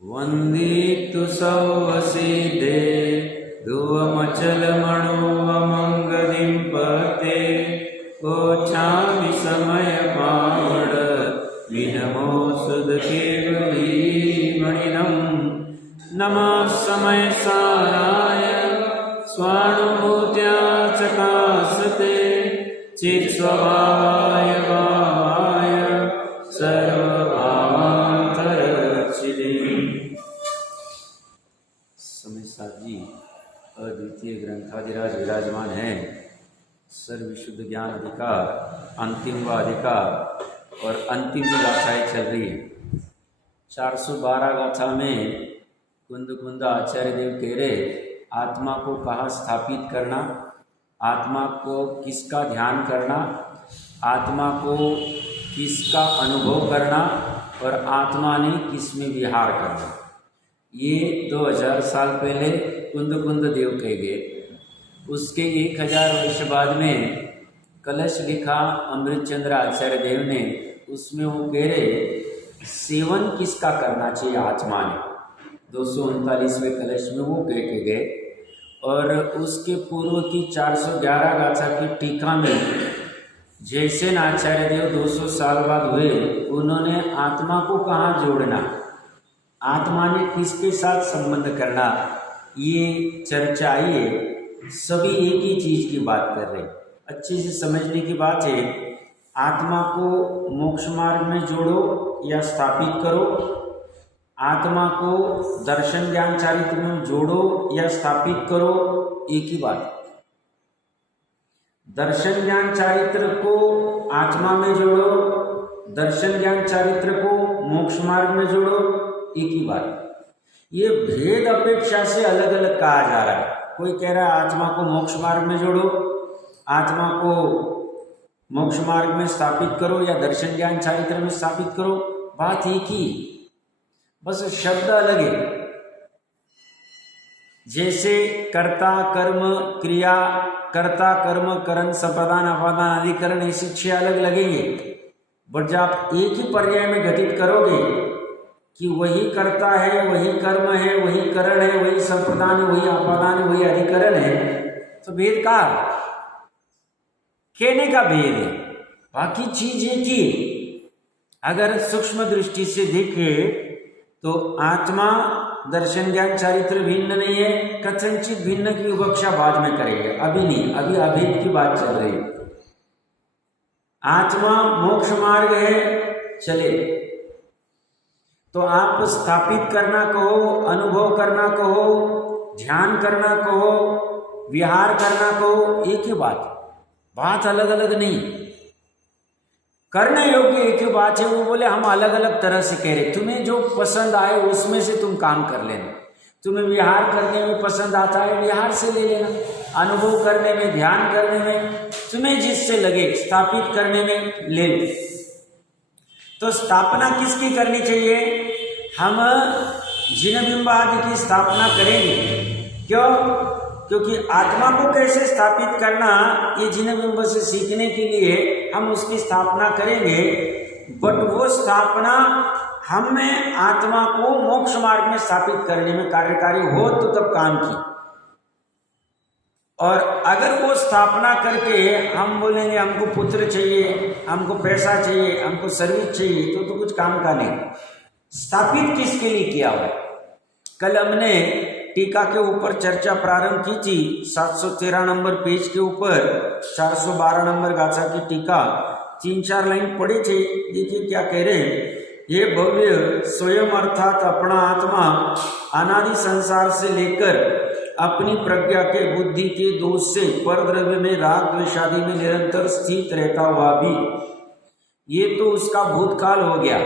वन्दितु सौवसिद्धे ध्रुवमचलमणोऽमङ्गलिं पते कोच्छामि समयपावड विनमो सुधकेवलीमणिनम् नमः समयसाराय स्वानुभूत्या चकासते चित्स्वभावाय भावाय सर्वभावान्तरचिते। समय साथ जी अद्वितीय ग्रंथाधिराज विराजमान है। सर्वविशुद्ध ज्ञान अधिकार अंतिम व अधिकार और अंतिम की गाथाएँ चल रही है। 412 गाथा में कुंद कुंद आचार्य देव कह रहे आत्मा को कहाँ स्थापित करना, आत्मा को किसका ध्यान करना, आत्मा को किसका अनुभव करना और आत्मा ने किस में विहार करना। ये 2000 साल पहले कुंद कुंद देव कह गए। उसके 1000 वर्ष बाद में कलश लिखा अमृतचंद्र आचार्य देव ने। उसमें वो कह रहे सेवन किसका करना चाहिए आत्मा ने। 239वें कलश में वो कह के गए। और उसके पूर्व की 411 गाथा की टीका में जैसे आचार्य देव 200 साल बाद हुए, उन्होंने आत्मा को कहाँ जोड़ना, आत्मा ने किसके साथ संबंध करना, ये चर्चा है। सभी एक ही चीज़ की बात कर रहे। अच्छे से समझने की बात है। आत्मा को मोक्ष मार्ग में जोड़ो या स्थापित करो, आत्मा को दर्शन ज्ञान चारित्र में जोड़ो या स्थापित करो, एक ही बात। दर्शन ज्ञान चारित्र को आत्मा में जोड़ो, दर्शन ज्ञान चारित्र को मोक्ष मार्ग में जोड़ो, एक ही बात। ये भेद अपेक्षा से अलग अलग कहा जा रहा है। कोई कह रहा है आत्मा को मोक्ष मार्ग में जोड़ो, आत्मा को मोक्ष मार्ग में स्थापित करो या दर्शन ज्ञान चारित्र में स्थापित करो, बात एक ही, बस शब्द अलग है। जैसे कर्ता कर्म क्रिया, कर्ता कर्म करण संप्रदान अपादान अधिकरण, ऐसे 6 अलग लगेंगे। बट जब आप एक ही पर्याय में घटित करोगे कि वही कर्ता है, वही कर्म है, वही करण है, वही संप्रदान है, वही अपादान है, वही अधिकरण है, तो भेद का कहने का भेद है, बाकी चीज एक ही। अगर सूक्ष्म दृष्टि से देखे तो आत्मा दर्शन ज्ञान चारित्र भिन्न नहीं है। कथनचित भिन्न की विवक्षा बाद में करेंगे, अभी नहीं, अभी अभेद की बात चल रही है। आत्मा मोक्ष मार्ग है, चले तो आप स्थापित करना कहो, अनुभव करना कहो, ध्यान करना कहो, विहार करना कहो, एक ही बात, बात अलग अलग नहीं। करने योग्य एक ही बात है। वो बोले हम अलग अलग तरह से कह रहे, तुम्हें जो पसंद आए उसमें से तुम काम कर लेना। तुम्हें विहार करने में पसंद आता है, विहार से ले लेना। अनुभव करने में, ध्यान करने में, तुम्हें जिससे लगे स्थापित करने में ले लो। तो स्थापना किसकी करनी चाहिए? हम जिन बिंब आदि की स्थापना करेंगे। क्यों? क्योंकि आत्मा को कैसे स्थापित करना, ये जिन बिंब से सीखने के लिए हम उसकी स्थापना करेंगे। बट वो स्थापना हमें आत्मा को मोक्ष मार्ग में स्थापित करने में कार्यकारी हो तो तब काम की। और अगर वो स्थापना करके हम बोलेंगे हमको पुत्र चाहिए, हमको पैसा चाहिए, हमको सर्विस चाहिए, तो कुछ काम का नहीं। स्थापित किसके लिए किया हुआ? कल हमने टीका के ऊपर चर्चा प्रारंभ की थी। 713 नंबर पेज के ऊपर 412 नंबर गाथा की टीका 3-4 लाइन पढ़े थे। देखिए क्या कह रहे हैं। ये भव्य स्वयं अर्थात अपना आत्मा अनादि संसार से लेकर अपनी प्रज्ञा के बुद्धि के दोष से परद्रव्य में राग द्वेषादि में निरंतर स्थित रहता हुआ भी, ये तो उसका भूतकाल हो गया।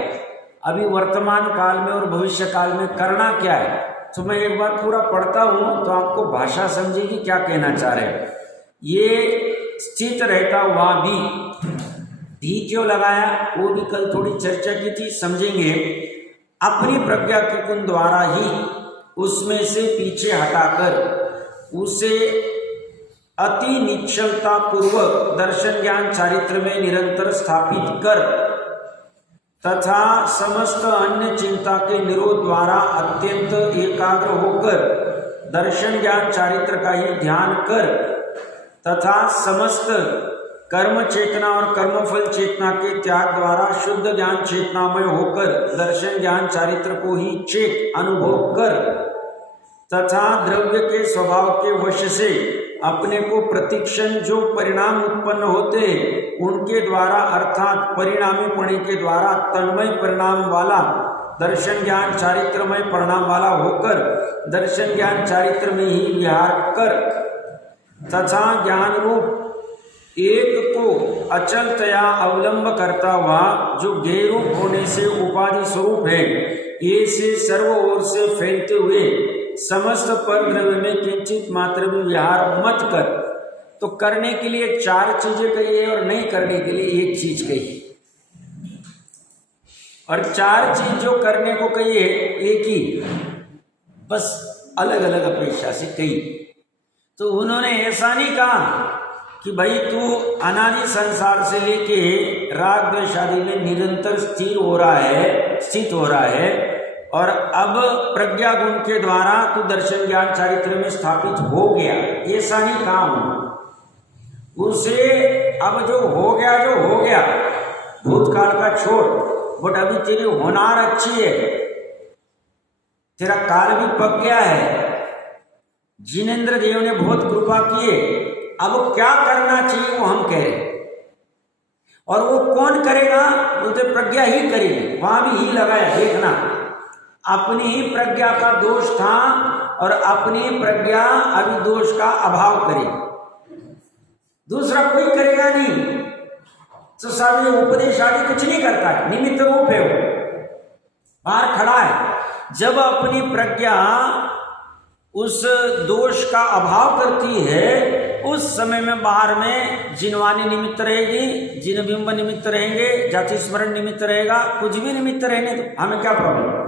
अभी वर्तमान काल में और भविष्य काल में करना क्या है? तो मैं एक बार पूरा पढ़ता हूँ तो आपको भाषा समझेगी क्या कहना चाह रहे हैं। ये स्थित रहता हुआ भी क्यों लगाया, वो भी कल थोड़ी चर्चा की थी, समझेंगे। अपनी प्रज्ञा के गुण द्वारा ही उसमें से पीछे हटाकर उसे अति निश्चलता पूर्वक दर्शन ज्ञान चारित्र में निरंतर स्थापित कर तथा समस्त अन्य चिंता के निरोध द्वारा अत्यंत एकाग्र होकर दर्शन ज्ञान चारित्र का ही ध्यान कर तथा समस्त कर्म चेतना और कर्मफल चेतना के त्याग द्वारा शुद्ध ज्ञान चेतनामय होकर दर्शन ज्ञान चारित्र को ही चेत अनुभव कर तथा द्रव्य के स्वभाव के वश से अपने को प्रतिक्षण जो परिणाम उत्पन्न होते उनके द्वारा अर्थात परिणामी पणे के द्वारा तन्मय परिणाम वाला दर्शन ज्ञान चारित्रमय परिणाम वाला होकर दर्शन ज्ञान चारित्र में ही विहार कर तथा ज्ञान रूप एक को अचलतया अवलंब करता हुआ जो गेरूप होने से उपाधि स्वरूप है ये से सर्व ओर से फैलते हुए समस्त पर द्रव्य में किंचित मात्र भी विहार मत कर। तो करने के लिए चार चीजें कही है और नहीं करने के लिए एक चीज कही, और चार चीज जो करने को कही है एक ही, बस अलग अलग अपेक्षा से कही। तो उन्होंने ऐसा नहीं कहा कि भाई तू अनादि संसार से लेके राग द्वेष आदि में निरंतर स्थित हो रहा है और अब प्रज्ञा गुण के द्वारा तू दर्शन ज्ञान चारित्र में स्थापित हो गया, ऐसा नहीं काम उसे। अब जो हो गया भूतकाल का छोड़, बट अभी तेरी होनार अच्छी है, तेरा काल भी पक गया है, जिनेंद्र देव ने बहुत कृपा किए, अब क्या करना चाहिए वो हम कह रहे। और वो कौन करेगा? वो तो प्रज्ञा ही करेगी। वहां भी ही लगाया, देखना अपनी ही प्रज्ञा का दोष था और अपनी प्रज्ञा अभी दोष का अभाव करेगी, दूसरा कोई करेगा नहीं। तो सब उपदेश आदि कुछ नहीं करता है, निमित्त रूप है, वो बाहर खड़ा है। जब अपनी प्रज्ञा उस दोष का अभाव करती है उस समय में बाहर में जिनवानी निमित्त रहेगी, जिन बिंब निमित्त रहेंगे, जाति स्मरण निमित्त रहेगा, कुछ भी निमित्त रहने तो हमें क्या प्रॉब्लम?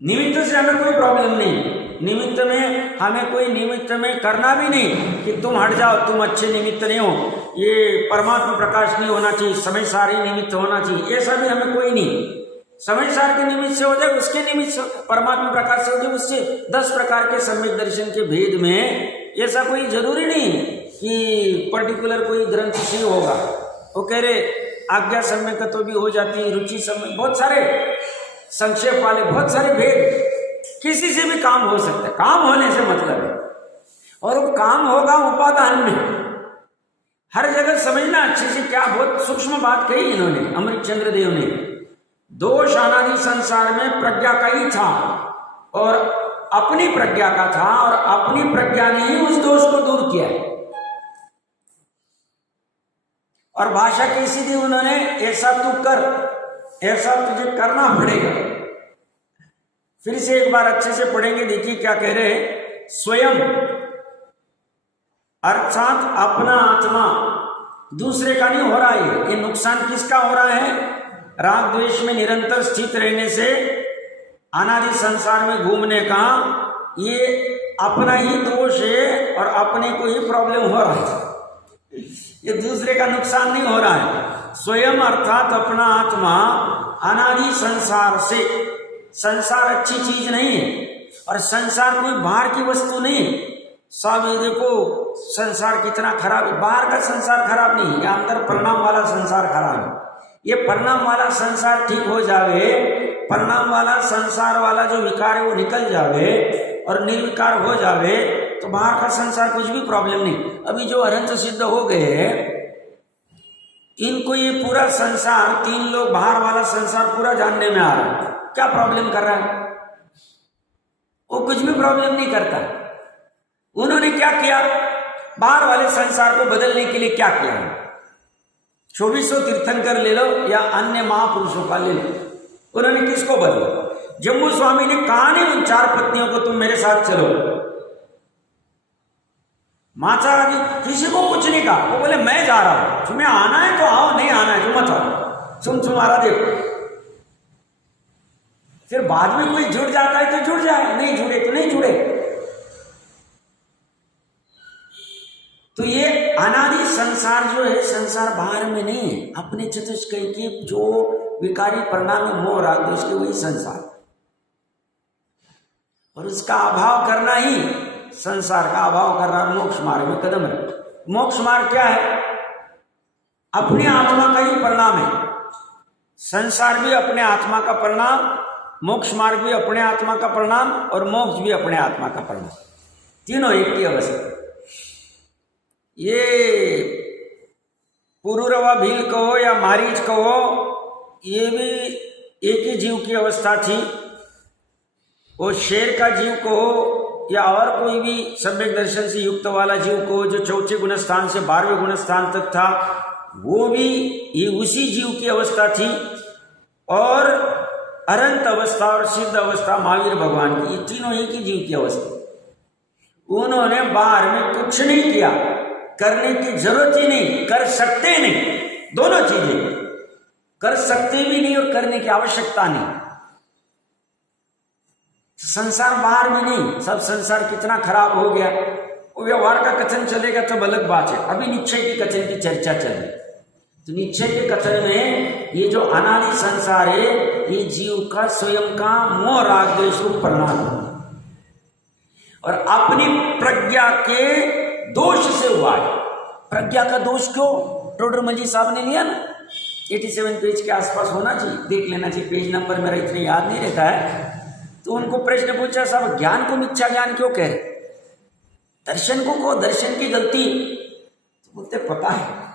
निमित्त से हमें कोई प्रॉब्लम नहीं। निमित्त में हमें कोई निमित्त में करना भी नहीं कि तुम हट जाओ, तुम अच्छे निमित्त नहीं हो, ये परमात्मा प्रकाश नहीं होना चाहिए, समय सारी निमित्त होना चाहिए, ऐसा भी हमें कोई नहीं। समय सार के निमित्त से हो जाए, उसके निमित्त से परमात्मा प्रकाश से हो जाए, उससे 10 प्रकार के सम्यक दर्शन के भेद में ऐसा कोई जरूरी नहीं कि पर्टिकुलर कोई ग्रंथ से होगा। वो कह रहे आज्ञा सम्यक तो भी हो जाती है, रुचि सम्यक, बहुत सारे संक्षेप वाले बहुत सारे भेद, किसी से भी काम हो सकता है, काम होने से मतलब है। और वो काम होगा उपादान में, हर जगह समझना अच्छे से। क्या बहुत सूक्ष्म बात कही इन्होंने, अमृत चंद्र देव ने। दोष अनादि संसार में प्रज्ञा का ही था और अपनी प्रज्ञा का था, और अपनी प्रज्ञा ने ही उस दोष को दूर किया। और भाषा कैसी थी उन्होंने? ऐसा तू कर, ऐसा तुझे करना पड़ेगा। फिर से एक बार अच्छे से पढ़ेंगे, देखिए क्या कह रहे हैं। स्वयं अर्थात अपना आत्मा, दूसरे का नहीं हो रहा है। ये नुकसान किसका हो रहा है? राग द्वेष में निरंतर स्थित रहने से, अनादि संसार में घूमने का, ये अपना ही दोष है और अपने को ही प्रॉब्लम हो रहा है। ये दूसरे का नुकसान नहीं हो रहा है। स्वयं अर्थात अपना आत्मा अनादि संसार से, संसार अच्छी चीज नहीं है और संसार कोई बाहर की वस्तु नहीं। सब ये देखो संसार कितना खराब है, बाहर का संसार खराब नहीं, ये अंदर परिणाम वाला संसार खराब है। ये परिणाम वाला संसार ठीक हो जावे, परिणाम वाला संसार वाला जो विकार है वो निकल जावे और निर्विकार हो जावे, तो बाहर का संसार कुछ भी प्रॉब्लम नहीं। अभी जो अनंत सिद्ध हो गए, इनको ये पूरा संसार, 3 लोग बाहर वाला संसार पूरा जानने में आ रहा है। क्या प्रॉब्लम कर रहा है? वो कुछ भी प्रॉब्लम नहीं करता। उन्होंने क्या किया? बाहर वाले संसार को बदलने के लिए क्या किया? 2400 तीर्थंकर ले लो या अन्य महापुरुषों का ले लो, उन्होंने किसको बदला? जम्मू स्वामी ने कहा नहीं उन 4 पत्नियों को तुम मेरे साथ चलो। माता रानी किसी को कुछ नहीं कहा, वो बोले मैं जा रहा हूं, तुम्हें आना है तो आओ, नहीं आना है तो मत आओ, तुम तुम्हारा देखो। फिर बाद में कोई जुड़ जाता है तो जुड़ जाए, नहीं जुड़े तो नहीं जुड़े। तो ये अनादि संसार जो है, संसार बाहर में नहीं है, अपने चतुष्कय के जो विकारी परिणाम है मोह राग द्वेष के, वही संसार, और उसका अभाव करना ही, संसार का अभाव करना मोक्ष मार्ग में कदम रख। मोक्ष मार्ग क्या है? अपने आत्मा का ही परिणाम है। संसार भी अपने आत्मा का परिणाम, मोक्ष मार्ग भी अपने आत्मा का परिणाम, और मोक्ष भी अपने आत्मा का परिणाम, तीनों एक की अवस्था। ये पुरुरवा भील कहो या मारीच कहो, ये भी एक ही जीव की अवस्था थी। वो शेर का जीव कहो या और कोई भी सम्यक दर्शन से युक्त वाला जीव कहो, जो चौथे गुणस्थान से 12वें गुणस्थान तक था, वो भी ये उसी जीव की अवस्था थी। और अनंत अवस्था और सिद्ध अवस्था महावीर भगवान की, ये तीनों एक ही जीव की अवस्था। उन्होंने बाहर में कुछ नहीं किया, करने की जरूरत ही नहीं, कर सकते नहीं, दोनों चीजें, कर सकते भी नहीं और करने की आवश्यकता नहीं। संसार बाहर में नहीं, सब संसार कितना खराब हो गया, वो व्यवहार का कथन चलेगा तो अलग बात है। अभी निश्चय के कथन की चर्चा चल रही, तो निश्चय के कथन में ये जो अनादि संसार है, ये जीव का स्वयं का मोह राग द्वेष रूप परिणाम है, और अपनी प्रज्ञा के दोष से हुआ है। प्रज्ञा का दोष क्यों? टोडरमल साहब ने लिया ना, 87 पेज के आसपास होना चाहिए, देख लेना चाहिए, पेज नंबर मेरा इतना याद नहीं रहता है। तो उनको प्रश्न पूछा, साहब ज्ञान को मिथ्या ज्ञान क्यों कह रहे, दर्शन को दर्शन की गलती? तो बोलते पता है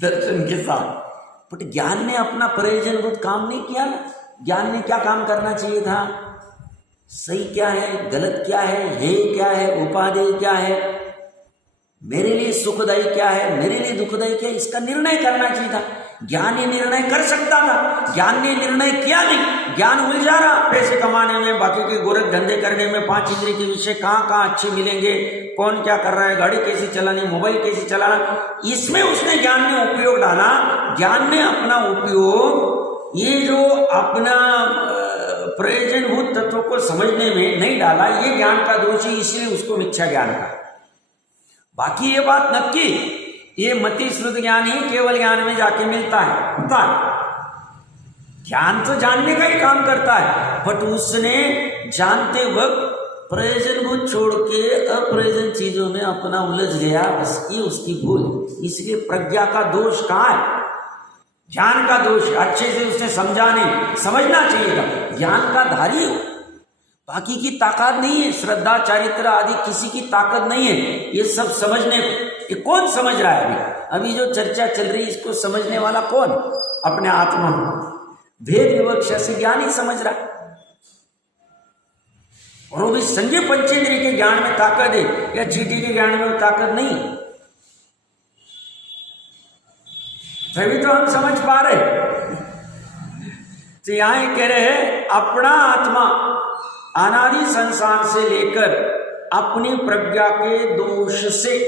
दर्शन के साथ, बट ज्ञान ने अपना प्रयोजनभूत काम नहीं किया ना। ज्ञान ने क्या काम करना चाहिए था? सही क्या है, गलत क्या है क्या है, उपादेय क्या है, मेरे लिए सुखदायी क्या है, मेरे लिए दुखदायी क्या है, इसका निर्णय करना चाहिए था। ज्ञान ये निर्णय कर सकता था, ज्ञान ने निर्णय किया नहीं। ज्ञान उलझा रहा, पैसे कमाने में, बाकी के गोरख धंधे करने में, 5 इंद्रिय के विषय कहाँ कहाँ अच्छे मिलेंगे, कौन क्या कर रहा है, गाड़ी कैसे चलानी, मोबाइल कैसे चलाना, इसमें उसने ज्ञान ने उपयोग डाला। ज्ञान ने अपना उपयोग ये जो अपना प्रयोजनभूत तत्वों को समझने में नहीं डाला, ये ज्ञान का दोष है, इसलिए उसको मिथ्या ज्ञान का। बाकी ये बात नक्की, ये मति श्रुत ज्ञान ही केवल ज्ञान में जाके मिलता है, होता है। ज्ञान तो जानने का ही काम करता है, बट उसने जानते वक्त प्रयोजनभूत छोड़ के अप्रयोजन चीजों में अपना उलझ गया, बस ये उसकी भूल। इसलिए प्रज्ञा का दोष कहाँ है? ज्ञान का दोष। अच्छे से उसने समझा नहीं, समझना चाहिए था। ज्ञान का धारी हो, बाकी की ताकत नहीं है, श्रद्धा चारित्र आदि किसी की ताकत नहीं है ये सब समझने को। ये कौन समझ रहा है? अभी जो चर्चा चल रही है, इसको समझने वाला कौन? अपने आत्मा भेद विवक्षा से ज्ञान ही समझ रहा है, और वो भी संजय पंचेंद्रिय के ज्ञान में ताकत है, या चीटी के ज्ञान में ताकत नहीं। तभी तो हम समझ पा रहे। तो यहां कह रहे हैं अपना आत्मा अनादि संसार से लेकर अपनी प्रज्ञा के दोष से,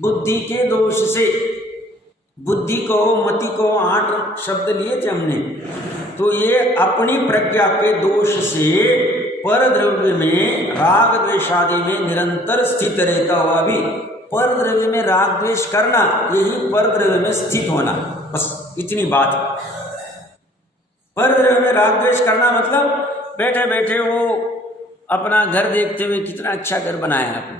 बुद्धि के दोष से, बुद्धि को मति को 8 शब्द लिए थे हमने, तो ये अपनी प्रज्ञा के दोष से पर द्रव्य में राग द्वेषादि में निरंतर स्थित रहता हुआ भी, पर द्रव्य में राग द्वेष करना, यही पर द्रव्य में स्थित होना, बस इतनी बात। पर द्रव्य में राग द्वेष करना मतलब बैठे बैठे वो अपना घर देखते हुए कितना अच्छा घर बनाया है आपने,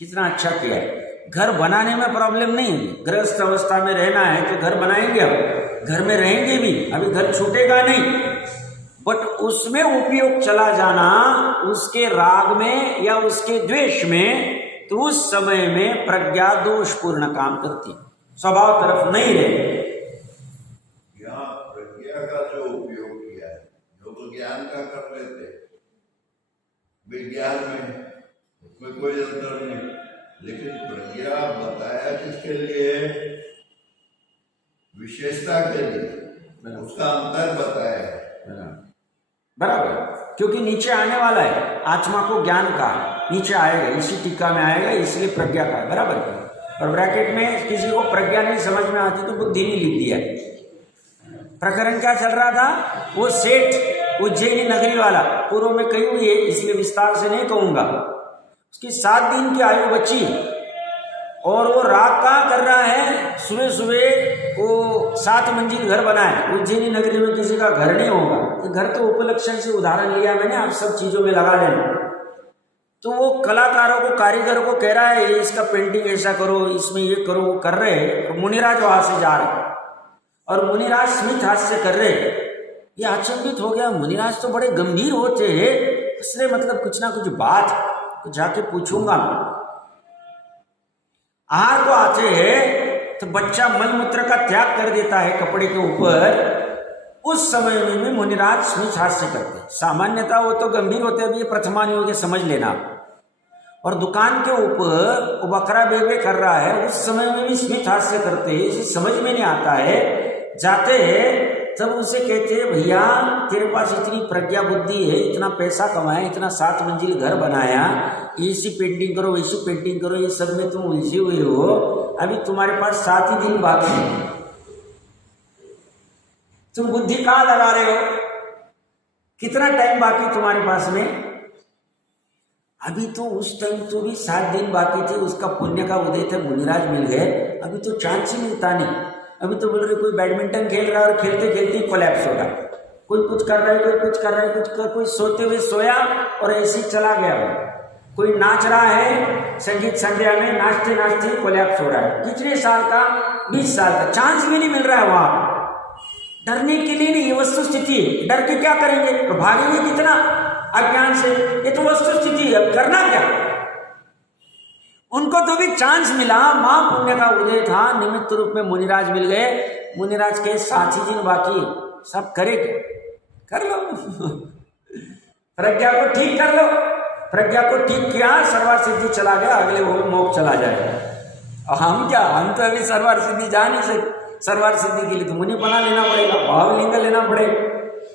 कितना अच्छा किया है। घर बनाने में प्रॉब्लम नहीं है, गृहस्थ अवस्था में रहना है तो घर बनाएंगे, हम घर में रहेंगे भी, अभी घर छूटेगा नहीं, बट उसमें उपयोग चला जाना उसके राग में या उसके द्वेष में, तो उस समय में प्रज्ञा दोषपूर्ण काम करती, स्वभाव तरफ नहीं रहे। यहाँ प्रज्ञा का जो उपयोग किया है, लोग ज्ञान का कर लेते, विज्ञान में उसमें कोई अंतर नहीं, लेकिन प्रज्ञा बताया किसके लिए? विशेषता के लिए, उसका अंतर बताया है। बराबर, क्योंकि नीचे आने वाला है, आत्मा को ज्ञान का नीचे आएगा, इसी टीका में आएगा, इसलिए प्रज्ञा का है। बराबर। और ब्रैकेट में किसी को प्रज्ञा नहीं समझ में आती तो बुद्धि नहीं लिख दिया। प्रकरण क्या चल रहा था? वो सेठ उज्जैनी नगरी वाला, पूर्व में कही हुई है इसलिए विस्तार से नहीं कहूंगा, उसकी 7 दिन की आयु बची और वो रात कहाँ कर रहा है, सुबह सुबह वो 7 मंजिल घर बनाए। उज्जैनी नगरी में किसी का घर नहीं होगा, तो घर तो उपलक्षण से उदाहरण लिया मैंने, आप सब चीजों में लगा लेना। तो वो कलाकारों को, कारीगरों को कह रहा है ये इसका पेंटिंग ऐसा करो, इसमें ये करो, वो कर रहे। तो मुनिराज वहां से जा रहे और मुनिराज स्मित हास्य कर रहे। ये अचंभित हो गया, मुनिराज तो बड़े गंभीर होते हैं, इसलिए मतलब कुछ ना कुछ बात, तो जाके पूछूंगा। आहार को आते हैं तो बच्चा मलमूत्र का त्याग कर देता है कपड़े के ऊपर। उस समय में मुनिराज स्मित हास्य करते। सामान्यतः वो तो गंभीर होते हैं, अभी प्रथमानुयोग समझ लेना। और दुकान के ऊपर वो बकरा बेबे कर रहा है, उस समय में भी स्मित हास्य करते हैं, इसे समझ में नहीं आता है। जाते हैं तब उसे कहते हैं भैया तेरे पास इतनी प्रज्ञा बुद्धि है, इतना पैसा कमाया, इतना 7 मंजिल घर बनाया, ऐसी पेंटिंग करो, वैसी पेंटिंग करो, ये सब में तुम उलझे हुए हो, अभी तुम्हारे पास 7 ही दिन बाकी है, तुम बुद्धि कहाँ लगा रहे हो, कितना टाइम बाकी तुम्हारे पास में? अभी तो उस टाइम तो भी 7 दिन बाकी थे, उसका पुण्य का उदय थे, मुनिराज मिल गए, अभी तो चांस ही मिलता नहीं। अभी तो बोल रहे कोई बैडमिंटन खेल रहा है और खेलते खेलते कोलैप्स हो गया, कोई कुछ कर रहा है, कोई कुछ कर रहा है, कोई सोते हुए सोया और ऐसे ही चला गया, कोई नाच रहा है संगीत संध्या में, नाचते नाचते कोलैप्स हो रहा है। कितने साल का? 20 साल का। चांस भी नहीं मिल रहा है वहां। डरने के लिए नहीं, ये वस्तु स्थिति है। डर के क्या करेंगे? तो भागेंगे कितना अज्ञान से, ये तो वस्तु स्थिति है, अब करना क्या? उनको तो भी चांस मिला, महापुण्य का उदय था, निमित्त रूप में मुनिराज मिल गए। मुनिराज के 7 ही दिन बाकी, सब करेंगे, कर लो प्रज्ञा को ठीक कर लो। प्रज्ञा को ठीक किया, सर्वार सिद्धि चला गया, अगले वो मोक्ष चला जाएगा। और हम क्या, हम तो अभी सर्वार सिद्धि जा नहीं सकते। सर्वार सिद्धि के लिए तो मुनि बना लेना पड़ेगा, भावलिंग लेना पड़ेगा।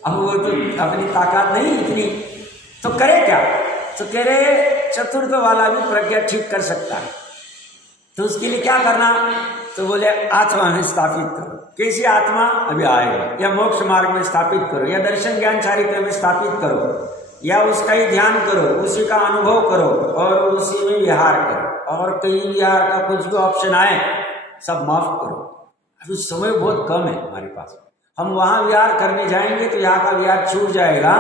अब वो तो अपनी ताकत नहीं इतनी, तो करे क्या? तो कह रहे चतुर्थ वाला भी प्रज्ञा ठीक कर सकता है, तो उसके लिए क्या करना? तो बोले आत्मा में स्थापित करो। कैसी आत्मा? अभी आएगा। या मोक्ष मार्ग में स्थापित करो, या दर्शन ज्ञान चारित्र में स्थापित करो, या उसका ही ध्यान करो, उसी का अनुभव करो और उसी में विहार करो। और कहीं विहार का कुछ भी ऑप्शन आए सब माफ करो। अभी समय बहुत कम है हमारे पास, हम वहाँ विहार करने जाएंगे तो यहाँ का विहार छूट जाएगा।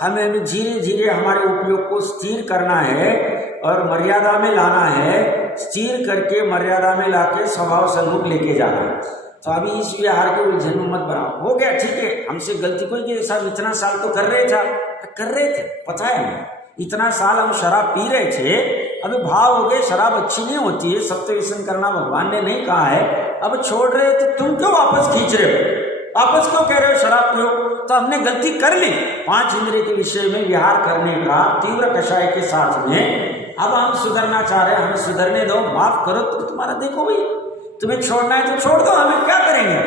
हमें भी धीरे धीरे हमारे उपयोग को स्थिर करना है और मर्यादा में लाना है, स्थिर करके मर्यादा में लाके स्वभाव सन्मुख लेके जाना है। तो अभी इस विहार के उलझन में मत बनाओ। हो गया, ठीक है, हमसे गलती कोई कि साहब इतना साल तो कर रहे थे, पता है हमें, इतना साल हम शराब पी रहे थे, अभी भाव हो गए, शराब अच्छी नहीं होती है, सत्य व्यसन करना भगवान ने नहीं कहा है, अब छोड़ रहे तो तुम क्यों वापस खींच रहे हो, वापस क्यों कह रहे हो शराब पियो? तो हमने गलती कर ली 5 इंद्रिय के विषय में विहार करने का तीव्र कषाय के साथ में। अब हम सुधरना चाह रहे हैं, हमें सुधरने दो, माफ करो। तो तुम्हारा देखो भाई, तुम्हें छोड़ना है तो छोड़ दो, हमें क्या करेंगे?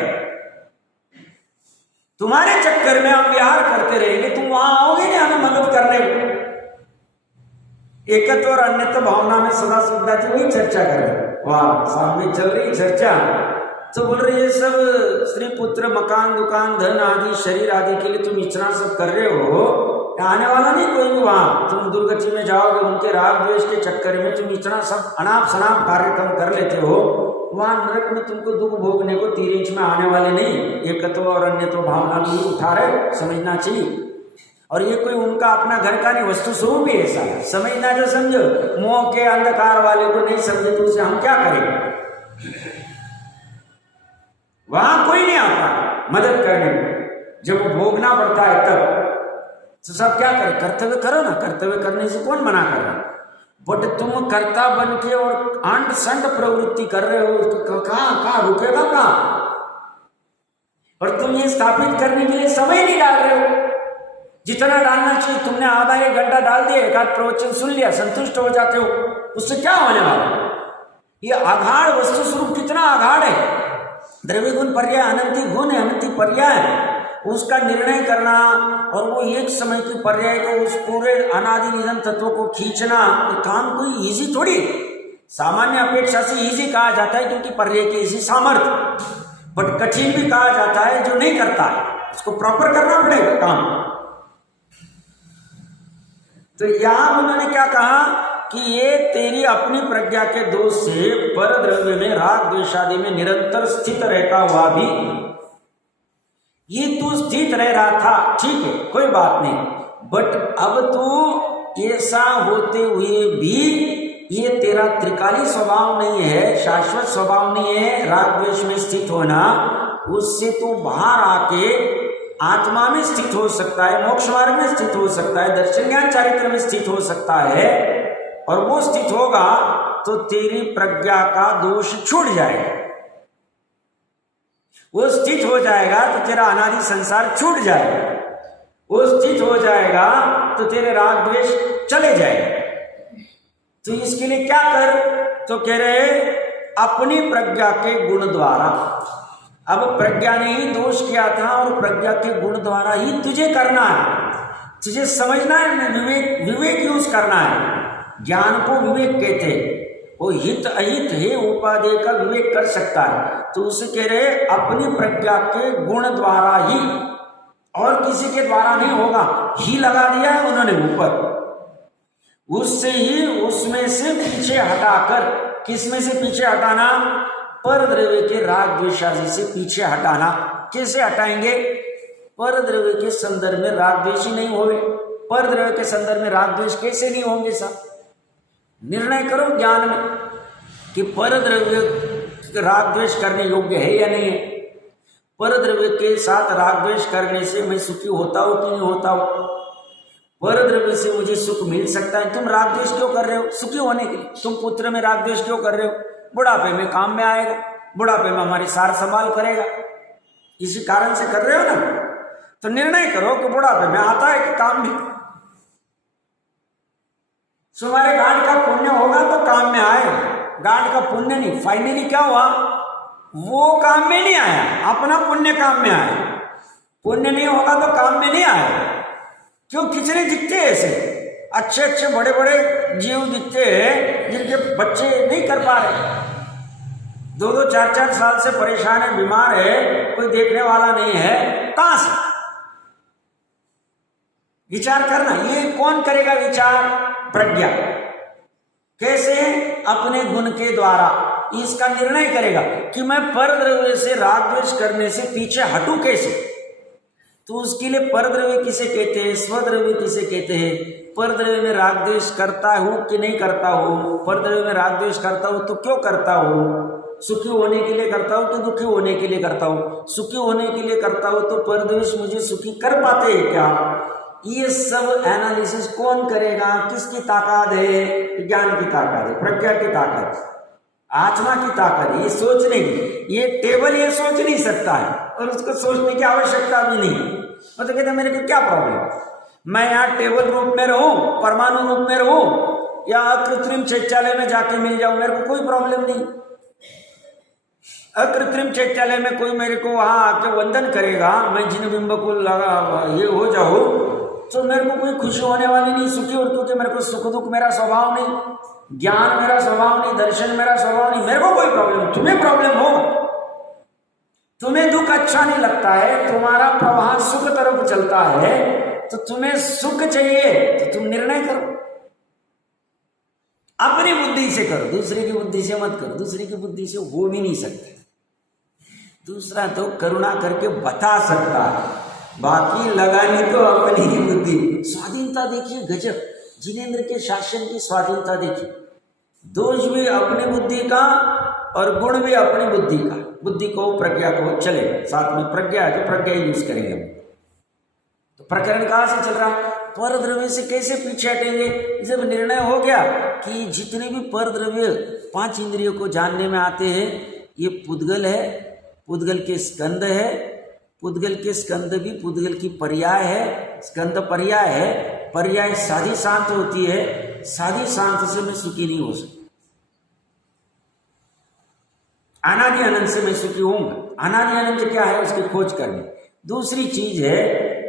तुम्हारे चक्कर में हम विहार करते रहेंगे, तुम वहां आओगे नहीं हमें मदद करने को। एकत्व और अन्यत्व भावना में सदा सुविधा थी, वही चर्चा कर रहे। वाह, सामने चल रही चर्चा। तो बोल रहे ये सब स्त्री पुत्र मकान दुकान धन आदि शरीर आदि के लिए तुम इतना सब कर रहे हो, आने वाला नहीं कोई भी वहां, तुम दुर्गति में जाओगे, उनके राग द्वेष के चक्कर में तुम इतना सब अनाप शनाप कार्यक्रम कर लेते हो, वहां नरक में तुमको दुख भोगने को 3 इंच में आने वाले नहीं। एकत्व और अन्यत्व भावना भी उठा रहे, समझना चाहिए। और ये कोई उनका अपना घर का नहीं, वस्तु स्वरूप भी ऐसा है, समझना जो समझो। मोह के अंधकार वाले को नहीं समझे तो उसे हम क्या करेंगे? वहां कोई नहीं आता मदद करने में, जब वो भोगना पड़ता है तब। तो सब क्या करें? कर्तव्य करो ना, कर्तव्य करने से कौन मना कर रहा? बट तुम कर्ता बन के और अंट संट प्रवृत्ति कर रहे हो, तो कहाँ रुकेगा कहाँ? और तुम ये स्थापित करने के लिए समय नहीं डाल रहे हो जितना डालना चाहिए। तुमने आधा 1 घंटा डाल दिया, एक आध प्रवचन सुन लिया, संतुष्ट हो जाते हो, उससे क्या होने वाला? ये आघाड़ वस्तु स्वरूप कितना आघाड़ है। द्रव्य गुण पर्याय अनंति गुण है, अनंति पर्याय है, उसका निर्णय करना और वो एक समय की पर्याय को उस पूरे अनादि निधन तत्व को खींचना, ये काम कोई इजी थोड़ी। सामान्य अपेक्षा से इजी कहा जाता है क्योंकि पर्याय की इजी सामर्थ्य, बट कठिन भी कहा जाता है जो नहीं करता है, उसको प्रॉपर करना पड़ेगा काम। तो यहां उन्होंने क्या कहा कि ये तेरी अपनी प्रज्ञा के दोष से पर द्रव्य में राग द्वेषादि में निरंतर स्थित रहता हुआ भी ये तू स्थित रह रहा था, ठीक है, कोई बात नहीं, बट अब तू ऐसा होते हुए भी ये तेरा त्रिकाली स्वभाव नहीं है, शाश्वत स्वभाव नहीं है, राग द्वेष में स्थित होना, उससे तू बाहर आके आत्मा में स्थित हो सकता है, मोक्ष मार्ग में स्थित हो सकता है, दर्शन ज्ञान चारित्र में स्थित हो सकता है, और वो स्थित होगा तो तेरी प्रज्ञा का दोष छूट जाएगा, वो स्थित हो जाएगा तो तेरा अनादि संसार छूट जाएगा, वो स्थित हो जाएगा तो तेरे राग द्वेष चले जाएंगे। तो इसके लिए क्या कर, तो कह रहे अपनी प्रज्ञा के गुण द्वारा, अब प्रज्ञा ने ही दोष किया था और प्रज्ञा के गुण द्वारा ही तुझे करना है, तुझे समझना है, विवेक यूज करना है, ज्ञान को विवेक कहते हैं, वो हित अहित है उपादेय का विवेक कर सकता है, तो उसे कह रहे अपनी प्रज्ञा के गुण द्वारा ही, और किसी के द्वारा नहीं होगा, ही लगा दिया है उन्होंने ऊपर, उससे ही उसमें से पीछे हटाकर, किसमें से पीछे हटाना, पर द्रव्य के राग द्वेषादि से पीछे हटाना। कैसे हटाएंगे, पर द्रव्य के संदर्भ में राग द्वेष ही नहीं होवे, पर द्रव्य के संदर्भ में राग द्वेष कैसे नहीं होंगे साहब, निर्णय करो ज्ञान में कि पर द्रव्य राग द्वेष करने योग्य है या नहीं है, पर द्रव्य के साथ राग द्वेष करने से मैं सुखी होता हूं कि नहीं होता हूं, पर द्रव्य से मुझे सुख मिल सकता है, तुम राग द्वेष क्यों कर रहे हो, सुखी होने के लिए, तुम पुत्र में राग द्वेष क्यों कर रहे हो, बुढ़ापे में काम में आएगा, बुढ़ापे में हमारी सार संभाल करेगा, इसी कारण से कर रहे हो ना, तो निर्णय करो कि बुढ़ापे में आता है कि काम में, तुम्हारे गांठ का पुण्य होगा तो काम में आएगा, गांठ का पुण्य नहीं, फाइनली क्या हुआ, वो काम में नहीं आया, अपना पुण्य काम में आया, पुण्य नहीं होगा तो काम में नहीं आया, क्यों, कितने दिखते हैं ऐसे अच्छे अच्छे बड़े बड़े जीव दिखते हैं जिनके बच्चे नहीं कर पा रहे, 2-2 4-4 साल से परेशान है, बीमार है, कोई देखने वाला नहीं है, कहां से, विचार करना, ये कौन करेगा विचार, प्रज्ञा, कैसे, अपने गुण के द्वारा इसका निर्णय करेगा कि मैं पर द्रव्य से राग द्वेष करने से पीछे हटूं कैसे, तो उसके लिए पर द्रव्य किसे कहते हैं, स्वद्रव्य किसे कहते हैं, पर द्रव्य में राग द्वेष करता हूं कि नहीं करता हूं, पर द्रव्य में राग द्वेष करता हूं तो क्यों करता हूं, सुखी होने के लिए करता हूं कि दुखी होने के लिए करता हूं, सुखी होने के लिए करता हूं तो पर द्वेष मुझे सुखी कर पाते हैं क्या, ये सब एनालिसिस कौन करेगा, किसकी ताकत है, ज्ञान की ताकत है, प्रज्ञा की ताकत, आत्मा की ताकत है, ये सोचने की, ये टेबल ये सोच नहीं सकता है और उसको सोचने की आवश्यकता भी नहीं, वो तो कहते मेरे को क्या प्रॉब्लम, मैं यहाँ टेबल रूप में रहूं, परमाणु रूप में रहूं, या अकृत्रिम शौचालय में जाके मिल जाऊं, मेरे को कोई प्रॉब्लम नहीं, अकृत्रिम शौचालय में कोई मेरे को वहां आके वंदन करेगा, मैं जिन बिंब को लगा ये हो जाऊं तो मेरे को कोई खुशी होने वाली नहीं, सुखी, और क्योंकि मेरे को सुख दुख मेरा स्वभाव नहीं, ज्ञान मेरा स्वभाव नहीं, दर्शन मेरा स्वभाव नहीं, मेरे को कोई प्रॉब्लम, तुम्हें प्रॉब्लम हो, तुम्हें दुख अच्छा नहीं लगता है, तुम्हारा प्रवाह सुख तरफ चलता है, तो तुम्हें सुख चाहिए तो तुम निर्णय करो, अपनी बुद्धि से करो, दूसरे की बुद्धि से मत करो, दूसरे की बुद्धि से हो भी नहीं सकते, दूसरा तो करुणा करके बता सकता है, बाकी लगानी तो अपनी ही बुद्धि, स्वाधीनता देखिए गजब, जिनेंद्र के शासन की स्वाधीनता देखिए, दोष भी अपनी बुद्धि का और गुण भी अपनी बुद्धि का, बुद्धि को प्रज्ञा को चले साथ में, प्रज्ञा है तो प्रज्ञा यूज करेंगे हम, तो प्रकरण कहां से चल रहा, पर द्रव्य से कैसे पीछे हटेंगे, जब निर्णय हो गया कि जितने भी पर द्रव्य 5 इंद्रियों को जानने में आते हैं ये पुद्गल है, पुद्गल के स्कंद है, पुद्गल के स्कंद भी पुद्गल की पर्याय है, स्कंद पर्याय है, पर्याय साधी शांत होती है, साधी शांत से मैं सुखी नहीं हो सकता, अनादि अनंत से मैं सुखी होऊंगा, अनादि अनंत क्या है उसकी खोज करनी, दूसरी चीज है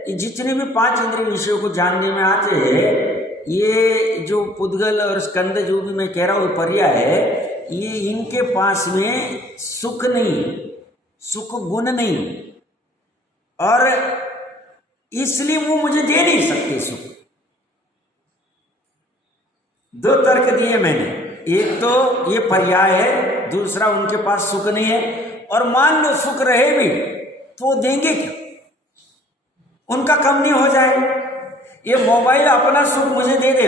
कि जितने भी 5 इंद्रिय विषयों को जानने में आते हैं, ये जो पुद्गल और स्कंद जो भी मैं कह रहा हूँ पर्याय है, ये इनके पास में सुख नहीं, सुख गुण नहीं, और इसलिए वो मुझे दे नहीं सकते सुख, दो तर्क दिए मैंने, एक तो ये पर्याय है, दूसरा उनके पास सुख नहीं है, और मान लो सुख रहे भी तो वो देंगे क्या, उनका कम नहीं हो जाए। ये मोबाइल अपना सुख मुझे दे दे